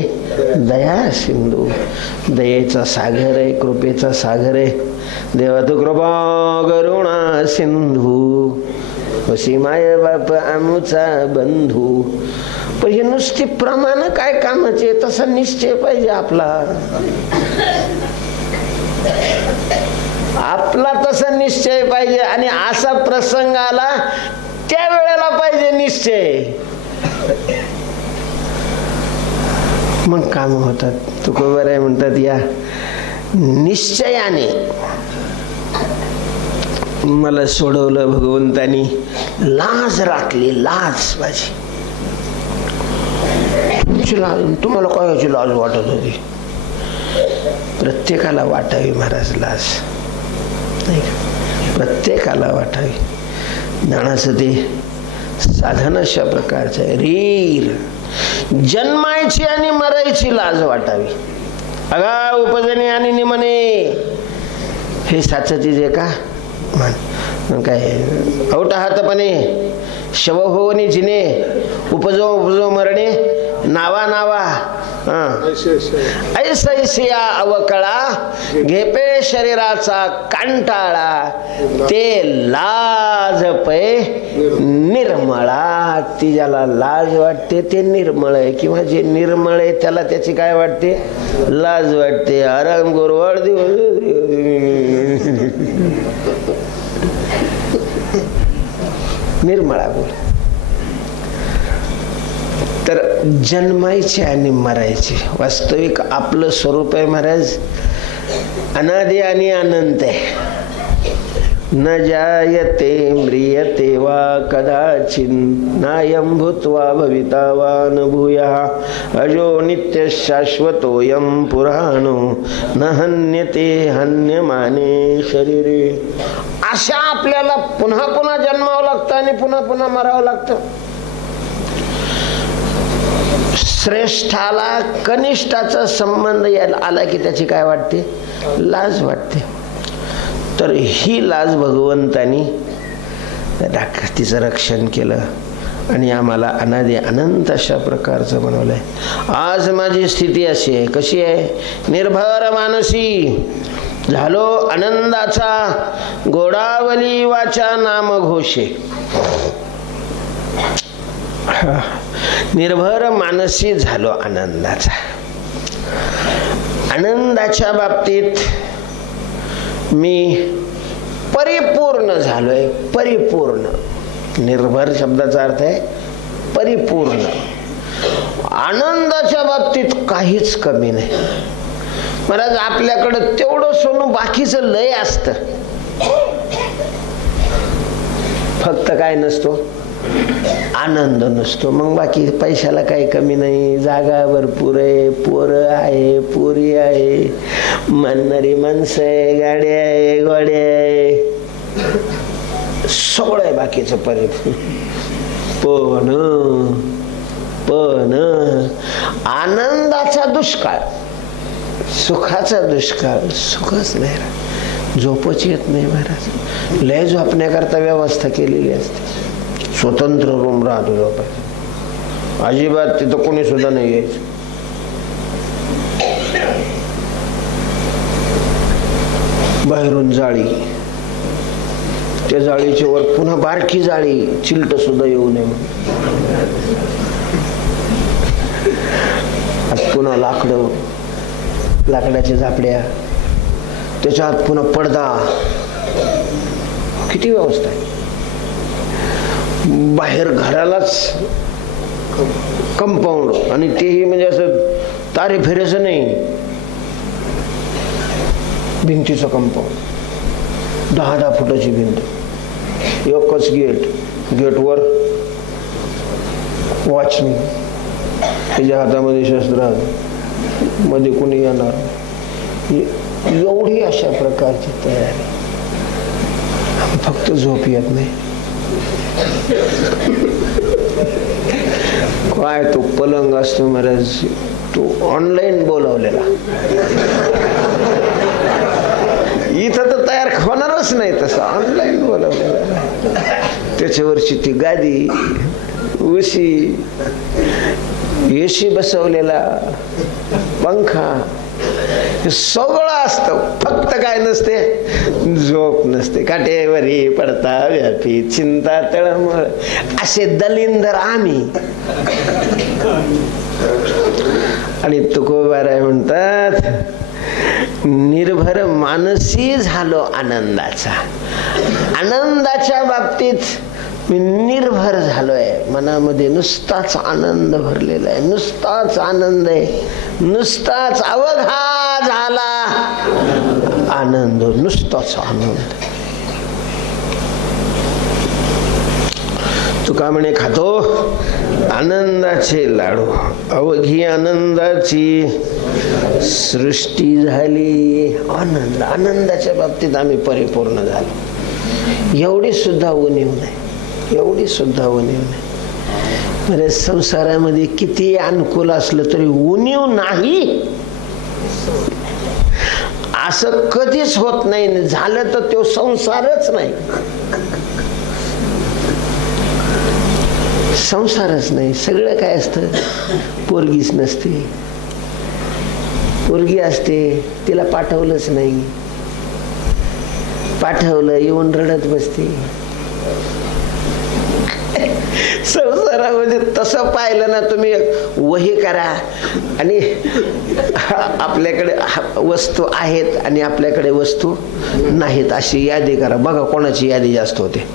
दया सिंधू. दयेचा सागर आहे, कृपेचा सागर आहे. देवा तू कृपा करुणा सिंधू वसी माय बाप आमचा बंधू. पण हे नुसती प्रमाण काय कामाचे? तसा निश्चय पाहिजे आपला. आपला तसा निश्चय पाहिजे. आणि असा प्रसंग आला त्या वेळेला पाहिजे निश्चय, मग काम होतात. तुकोबाराय म्हणतात, या निश्चयाने मला सोडवलं भगवंतानी. लाज राखली, लाज माझी. तुम्हाला काय लाज वाटत होती? प्रत्येकाला वाटावी महाराज लाज, नाही का? प्रत्येकाला वाटावी. ज्ञानाचं ते साधन अशा प्रकारचं आहे. रीर जन्मायची आणि मरायची लाज वाटावी. अगा उपजने आणि निमने हे साचती जे का म्हण काय औट हातपणे शव होवनी जिने उपजो उपजो मरणे नावा नावा ऐसैसिया अवकळा घेपे शरीराचा कंटाळा ते लाज पै निर्मळा. ती ज्याला लाज वाटते ते निर्मळ आहे, किंवा जे निर्मळ आहे त्याला त्याची काय वाटते? लाज वाटते. आराम गोरवाड निर्मळा बोल. तर जन्मायचे आणि मरायचे वास्तविक आपलं स्वरूप आहे महाराज, अनादि आणि अनंत आहे. न जायते म्रियते वा कदाचिन नायं भूत्वा भविता वा न भूयः अजो नित्य शाश्वतोऽयं पुराणो न हन्यते हन्यमाने शरीरे. अशा आपल्याला पुन्हा पुन्हा जन्मावं लागतं आणि पुन्हा पुन्हा मरावं लागतं. श्रेष्ठाला कनिष्ठाचा संबंध आला की त्याची काय वाटते? लाज वाटते. तर ही लाज भगवंतानी तिचं रक्षण केलं आणि आम्हाला अनादी अनंत अशा प्रकारचं बनवलंय. आज माझी स्थिती अशी आहे. कशी आहे? निर्भर मानसी झालो आनंदाचा, गोडावली वाचा नाम घोषे. निर्भर मानसी झालो आनंदाचा. आनंदाच्या बाबतीत मी परिपूर्ण झालोय. परिपूर्ण. निर्भर शब्दाचा अर्थ आहे परिपूर्ण. आनंदाच्या बाबतीत काहीच कमी नाही. महाराज आपल्याकडं तेवढं सोनं बाकीचं लय असतं, फक्त काय नसतो? आनंद नसतो. मग बाकी पैशाला काही कमी नाही, जागा भरपूर आहे, पोरं आहे, पोरी आहे, म्हणणारी माणसं आहे, गाडी आहे, घोडे आहे, सगळं आहे बाकीचं परिपूर्ण. पण आनंदाचा दुष्काळ, सुखाचा दुष्काळ. सुखच नाही, झोपच येत नाही महाराज. लय झोपण्याकरता व्यवस्था केलेली असते. स्वतंत्र रूम राहतो झोपायचं, अजिबात तिथं कोणी सुद्धा नाही यायचं. बाहेरून जाळी, त्या जाळीच्या वर पुन्हा बारकी जाळी, चिलट सुद्धा येऊ नये म्हणून. पुन्हा लाकडं, लाकडाच्या झापड्या, त्याच्या आत पुन्हा पडदा. किती व्यवस्था आहे. बाहेर घरालाच कंपाऊंड, आणि तेही म्हणजे असं तारे फेऱ्याचं नाही, भिंतीचं कंपाऊंड, 10-10 फुटाची भिंत, एकच गेट, गेटवर वॉचमन, त्याच्या हातामध्ये शस्त्र, मध्ये कोणी येणार. एवढी अशा प्रकारची तयारी. फक्त झोप येत नाही. काय तो पलंग असतो महाराज, तो ऑनलाईन बोलावलेला. इथं तर तयार होणारच नाही, तसं ऑनलाईन बोलावलेला. त्याच्यावरची ती गादी, उशी, एसी बसवलेला, पंखा, सगळं असतं. फक्त काय नसते? झोप नसते. काटेवरी पडता व्यापी चिंता तळमळ, असे दलिंदर आम्ही. आणि तुकोबाराय म्हणतात, निर्भर मानसी झालो आनंदाचा. आनंदाच्या बाबतीत मी निर्भर झालोय. मनामध्ये नुसताच आनंद भरलेला आहे, नुसताच आनंद आहे, नुसताच अवघा झाला आनंद, नुसताच आनंद. तुका म्हणे खातो आनंदाचे लाडू, अवघी आनंदाची सृष्टी झाली. आनंद, आनंदाच्या बाबतीत आम्ही परिपूर्ण झालो. एवढी सुद्धा उणीव नाही, एवढी सुद्धा उणीव नाही. म्हणजे संसारामध्ये किती अनुकूल असलं तरी उणीव नाही असं कधीच होत नाही. झालं तर तो संसारच नाही, संसारच नाही. सगळं काय असतं? पोरगीच नसते, पोरगी असते, तिला पाठवलंच नाही, पाठवलं येऊन रडत बसते. संसारामध्ये तसं पाहिलं ना तुम्ही, वही करा आणि आपल्याकडे वस्तू आहेत आणि आपल्याकडे वस्तू नाहीत अशी यादी करा. बघा कोणाची यादी जास्त होते.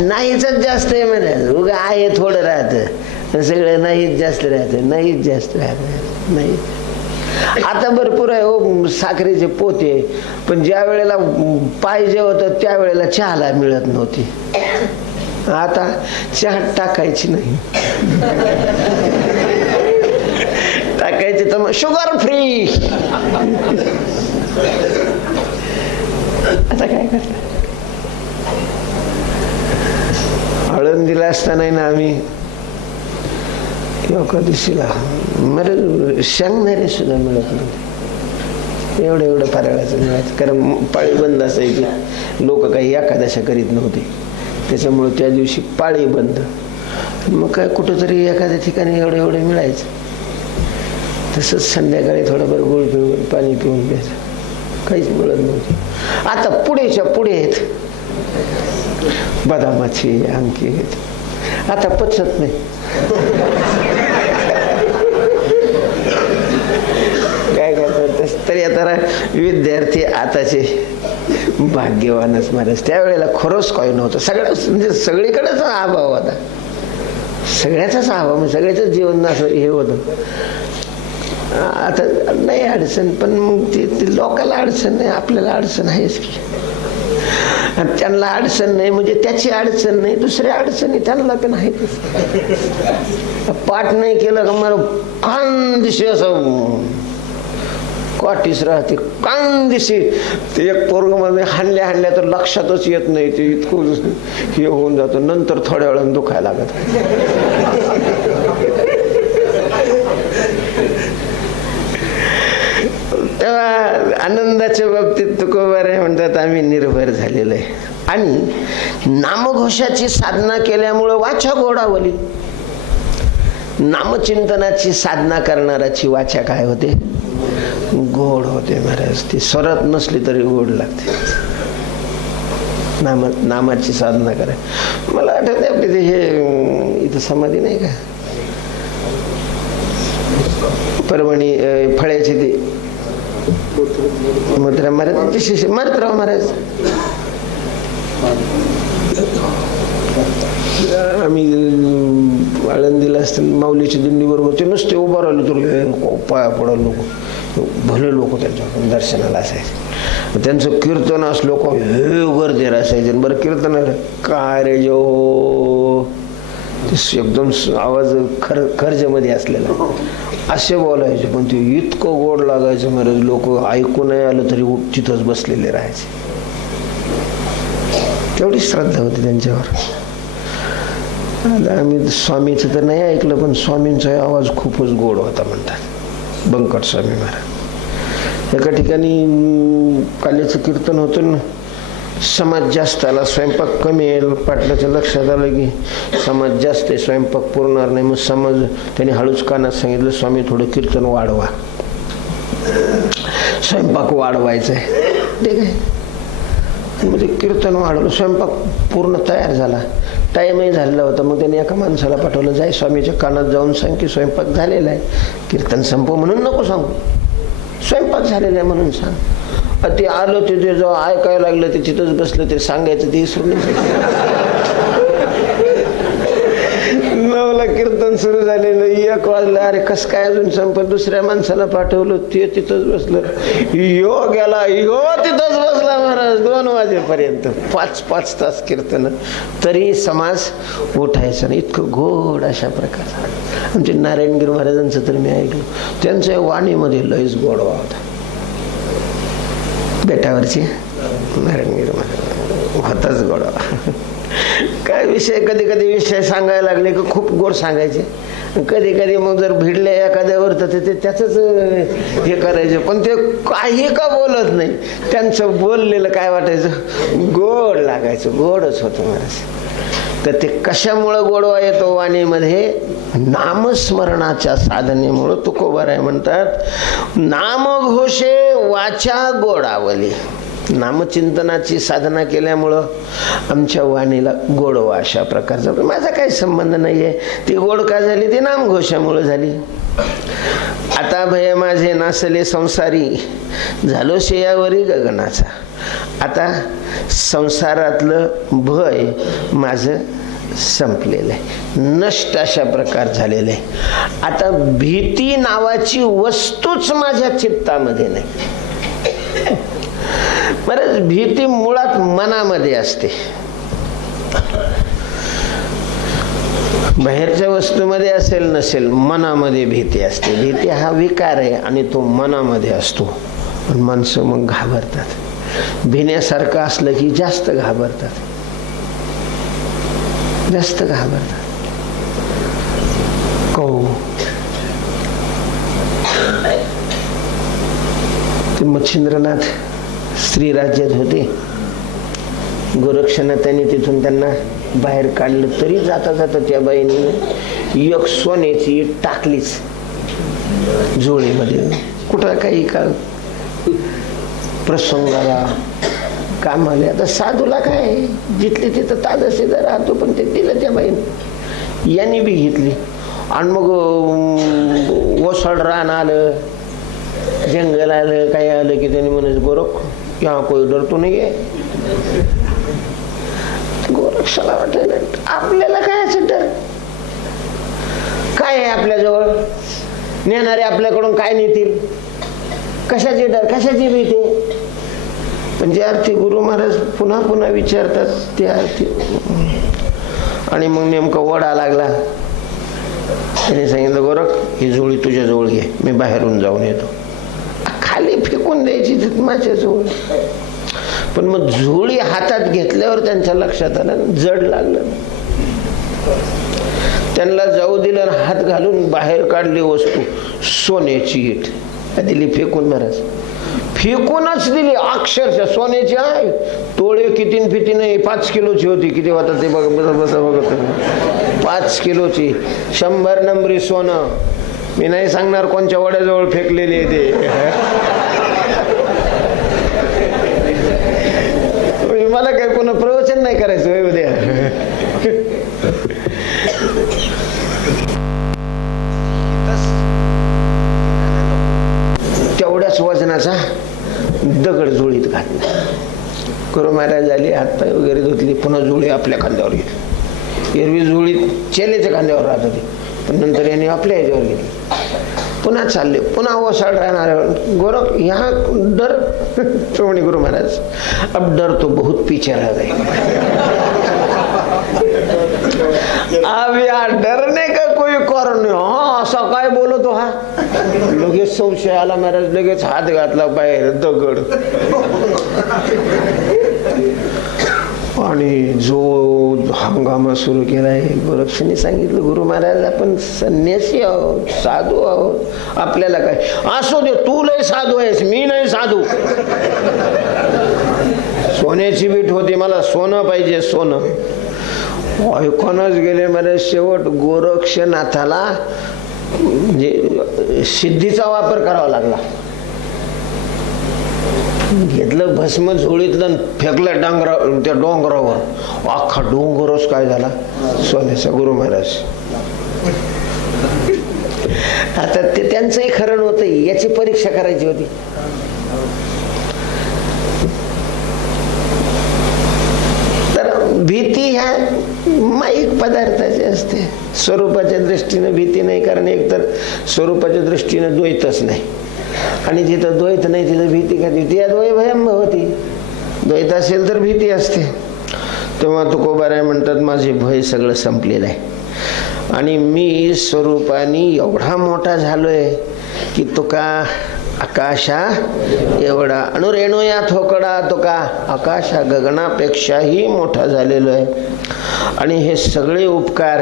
नाहीच जास्त आहे म्हणे, उगा आहे थोडं राहतं, सगळं नाहीच जास्त राहतं, नाहीच जास्त राहतं, नाही. आता भरपूर आहे हो साखरेचे पोते, पण ज्या वेळेला पाहिजे होतं त्या वेळेला चहाला मिळत नव्हती. आता चहा टाकायची नाही, टाकायची तर मग शुगर फ्री. आता काय करता? आळंदीला असताना ना आम्ही एकादशीला मला सांगणारे सुद्धा मिळत नव्हते. एवढं फराळाचं मिळायचं, कारण पाळी बंद असायची. लोक काही एकादशा करीत नव्हते, त्याच्यामुळे त्या दिवशी पाळी बंद. मग काय कुठंतरी एखाद्या ठिकाणी एवढं मिळायचं. तसंच संध्याकाळी थोडंफार गोळ पिऊन पाणी पिऊन घ्यायचं, काहीच मिळत नव्हतं. आता पुढेच्या पुढे आहेत बदामाची आमकी, आता पचत नाही. काय करतात तरी आता विद्यार्थी आताचे भाग्यवानच महाराज. त्यावेळेला खरंच काही नव्हतं. म्हणजे सगळीकडेच अभाव होता, सगळ्याचाच अभाव, म्हणजे सगळ्याच जीवन असं हे होतं. आता नाही अडचण, पण मग ती लोकांना अडचण नाही, आपल्याला अडचण आहेच की. आणि त्यांना अडचण नाही म्हणजे त्याची अडचण नाही, दुसऱ्या अडचणी त्यांना पण आहेतच. पाठ नाही केलं का मला कांदिशी असं काठीच राहते, कांदिशी. ते एक पोरग मध्ये हाणल्या तर लक्षातच येत नाही, ते इतकं हे होऊन जातं. नंतर थोड्या वेळानं दुखायला लागत. तेव्हा आनंदाच्या बाबतीत तुकोबाराय म्हणतात आम्ही निर्भर झालेलो आहे. आणि नामघोषाची साधना केल्यामुळं वाचा गोडावली. नामचिंतनाची साधना करणाराची वाचा काय होते? गोड होते महाराज. ती स्वरात नसली तरी गोड लागते. नामाची साधना करा. मला आठवते आपली हे इथं समाधी नाही का, परभणी फळ्याची ती मथुरा महाराज शिष्य मारुतराव महाराज. आम्ही आळंदीला असताना माऊलीची दिंडी बरोबर ते नुसते उभा राहिले तर पाया पडायला लोक, भले लोक त्यांच्या दर्शनाला असायचे. त्यांचं कीर्तन असं लोक हे गर्दी असायचे. बरं कीर्तन काय रे जो एकदम आवाज खर्जमध्ये असलेला असे बोलायचे, पण ते इतकं गोड लागायचं महाराज. लोक ऐकू नाही आलं तरी तिथंच बसलेले राहायचे. तेवढी श्रद्धा होती त्यांच्यावर. आम्ही स्वामीचं तर नाही ऐकलं, पण स्वामींचा आवाज खूपच गोड होता म्हणतात बंकट स्वामी महाराज. एका ठिकाणी कालीचं कीर्तन होतं ना, समाज जास्त आला, स्वयंपाक कमी आहे. पाटलाच्या लक्षात आलं की समाज जास्त आहे, स्वयंपाक पुरणार नाही. मग समाज त्यांनी हळूच कानात सांगितलं, स्वामी थोडं कीर्तन वाढवा, स्वयंपाक वाढवायचं आहे. ठीक आहे, मग ते कीर्तन वाढवलं. स्वयंपाक पूर्ण तयार झाला, टाईमही झालेला होता. मग त्यांनी एका माणसाला पाठवलं, जाय स्वामीच्या कानात जाऊन सांग की स्वयंपाक झालेला आहे. कीर्तन संपव म्हणून नको सांगू, स्वयंपाक झालेला आहे म्हणून सांग. ते आलं, तिथे जो ऐकायला लागलं ते तिथंच बसलं, ते सांगायचं ते विसरून. 9ला कीर्तन सुरू झालेलं, 1 वाजलं. अरे कस काय अजून संपत? दुसऱ्या माणसाला पाठवलं, ते तिथंच बसलं. यो गेला, यो तिथंच बसला महाराज 2 वाजेपर्यंत. 5-5 तास कीर्तन, तरी समाज उठायचा नाही. इतकं गोड अशा प्रकारचं. आमचे नारायणगिरी महाराजांचं तर मी ऐकलं, त्यांच्या वाणीमध्ये लयच गोडवा होता. बेटावरची नारायणगिरी महाराज होताच गोडवा. काय विषय, कधी कधी विषय सांगायला लागले की खूप गोड सांगायचे. कधी कधी मग जर भिडले एखाद्यावर तर ते त्याचंच हे करायचे, पण ते काही का बोलत नाही. त्यांचं बोललेलं काय वाटायचं? गोड लागायचं, गोडच होतं महाराज. तर ते कशामुळं गोडवा येतो वाणीमध्ये? नामस्मरणाच्या साधनेमुळं. तुकोबाराय म्हणतात, नामघोषे वाचा गोडावली. नामचिंतनाची साधना केल्यामुळं आमच्या वाणीला गोडवा अशा प्रकारचा. माझा काही संबंध नाहीये. ती गोड का झाली? ती नामघोषामुळे झाली. आता भय माझे नासले संसारी, झालो शेयावरी गगनाचा. आता संसारातलं भय माझं संपलेलं आहे, नष्ट अशा प्रकार झालेलं आहे. आता भीती नावाची वस्तूच माझ्या चित्तामध्ये नाही. बरंच भीती मुळात मनामध्ये असते, बाहेरच्या वस्तूमध्ये असेल नसेल, मनामध्ये भीती असते. भीती हा विकार आहे आणि तो मनामध्ये असतो. माणसं मग घाबरतात. भिण्यासारखं असलं की जास्त घाबरतात, जास्त घाबरतात. कहू ते मच्छिंद्रनाथ स्त्री राज्यात होते. गोरक्षनाथांनी तिथून त्यांना बाहेर काढलं, तरी जाता जाता त्या बाईने एक सोन्याची टाकलीच जोळीमध्ये. कुठं काही का प्रसंगाला कामाला. आता साधूला काय, जिथले तिथं ताजं राहतो, पण ते दिलं त्या बाईने. यांनी बी घेतली आणि मग ओसाड रान आलं, जंगल आलं, काय आलं की त्यांनी म्हणत गोरख यहाँ कोई डर तो नाही आहे. गोरक्षाला वाटायला आपल्याला काय असं डर, काय आहे आपल्याजवळ, नेणारे आपल्याकडून काय नेतील, कशाची डर, कशाची भीती. पण जे अर्थी गुरु महाराज पुन्हा पुन्हा विचारतात ते अर्थी. आणि मग नेमका ओढा लागला. त्याने सांगितलं गोरख ही जोळी तुझ्या जवळ घे, मी बाहेरून जाऊन येतो. खाली फेकून द्यायची माझ्या जवळ. पण मग झोळी हातात घेतल्यावर त्यांच्या लक्षात आलं, जड लागलं. त्यांना जाऊ दिलं, हात घालून बाहेर काढली वस्तू, सोन्याची ईट दिली फेकून. महाराज फेकूनच दिली, अक्षरशः सोन्याची आहे. तोळे किती फिती नाही, 5 किलोची होती. किती होता ते बघ बघत 5 किलोची 100 नंबरी सोनं. मी नाही सांगणार कोणच्या वड्याजवळ फेकलेली आहे ते. मला काय कोणा प्रवचन नाही करायचं उद्या. तेवढ्याच वजनाचा दगड जोळीत घातला. गुरु महाराज झाली, हातपाय वगैरे धुतली, पुन्हा जोळी आपल्या खांद्यावर घेतली. एरवी जोळी चेलेच्या खांद्यावर राहत होती, पण नंतर यांनी आपल्या ह्याच्यावर घेतली. पुन्हा चालले, पुन्हा ओसाड राहणार. गोरख यहाँ डर तो म्हणे गुरु महाराज अब डर तो बहुत पीछे रह गए, अब यार डरने का कोई कारण नाही. हा असा काय बोलतो हा. लगेच संशय आला. महाराज लगेच हात घातला बाहेर, दगड. आणि जो हंगामा सुरू केलाय, गोरक्षाने सांगितलं गुरु महाराज आपण संन्यासी आहोत, साधू आहोत, आपल्याला काय असो दे, तू लय साधू आहेस, मी नाही साधू. सोन्याची बीट होती, मला सोनं पाहिजे, सोनं. ऐकूनच गेले महाराज. शेवट गोरक्षनाथाला म्हणजे सिद्धीचा वापर करावा लागला. घेतलं भस्म झोळीतलं, फेकलं त्या डोंगरावर. अख्खा डोंगरच काय झाला सोन्याचा. गुरु महाराज आता ते त्यांचंही खरं होतं, याची परीक्षा करायची होती. तर भीती ह्या माईक पदार्थाची असते. स्वरूपाच्या दृष्टीने भीती नाही, कारण एकतर स्वरूपाच्या दृष्टीने द्वैतच नाही, आणि जिथं द्वैत नाही तिथं भीती का भीती. द्वय भयंभ होती. द्वैत असेल तर भीती असते. तेव्हा तुकोबाराय म्हणतात माझे भय सगळं संपलेलं आहे, आणि मी स्वरूपाने एवढा मोठा झालोय की तुका आकाशा एवढा अणुरेणू या थोकडा, तुका आकाशा गगनापेक्षाही मोठा झालेलो आहे. आणि हे सगळे उपकार,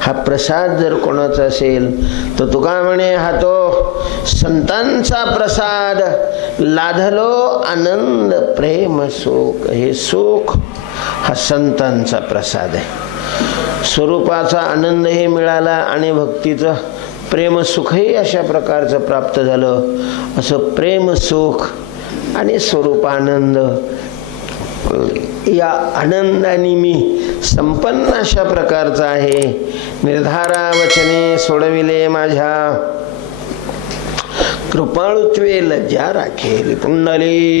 हा प्रसाद जर कोणाचा असेल तर तुका म्हणे हा तो संतांचा प्रसाद. लाधलो आनंद प्रेम सुख, हे सुख हा संतांचा प्रसाद आहे. स्वरूपाचा आनंदही मिळाला आणि भक्तीचं प्रेम सुखही अशा प्रकारचं प्राप्त झालं. असं प्रेम सुख आणि स्वरूपानंद, या आनंदाने मी संपन्न अशा प्रकारचा आहे. निर्धारा वचने सोडविले माझ्या, कृपाळुत्वे लज्जा राखेल पुंडली.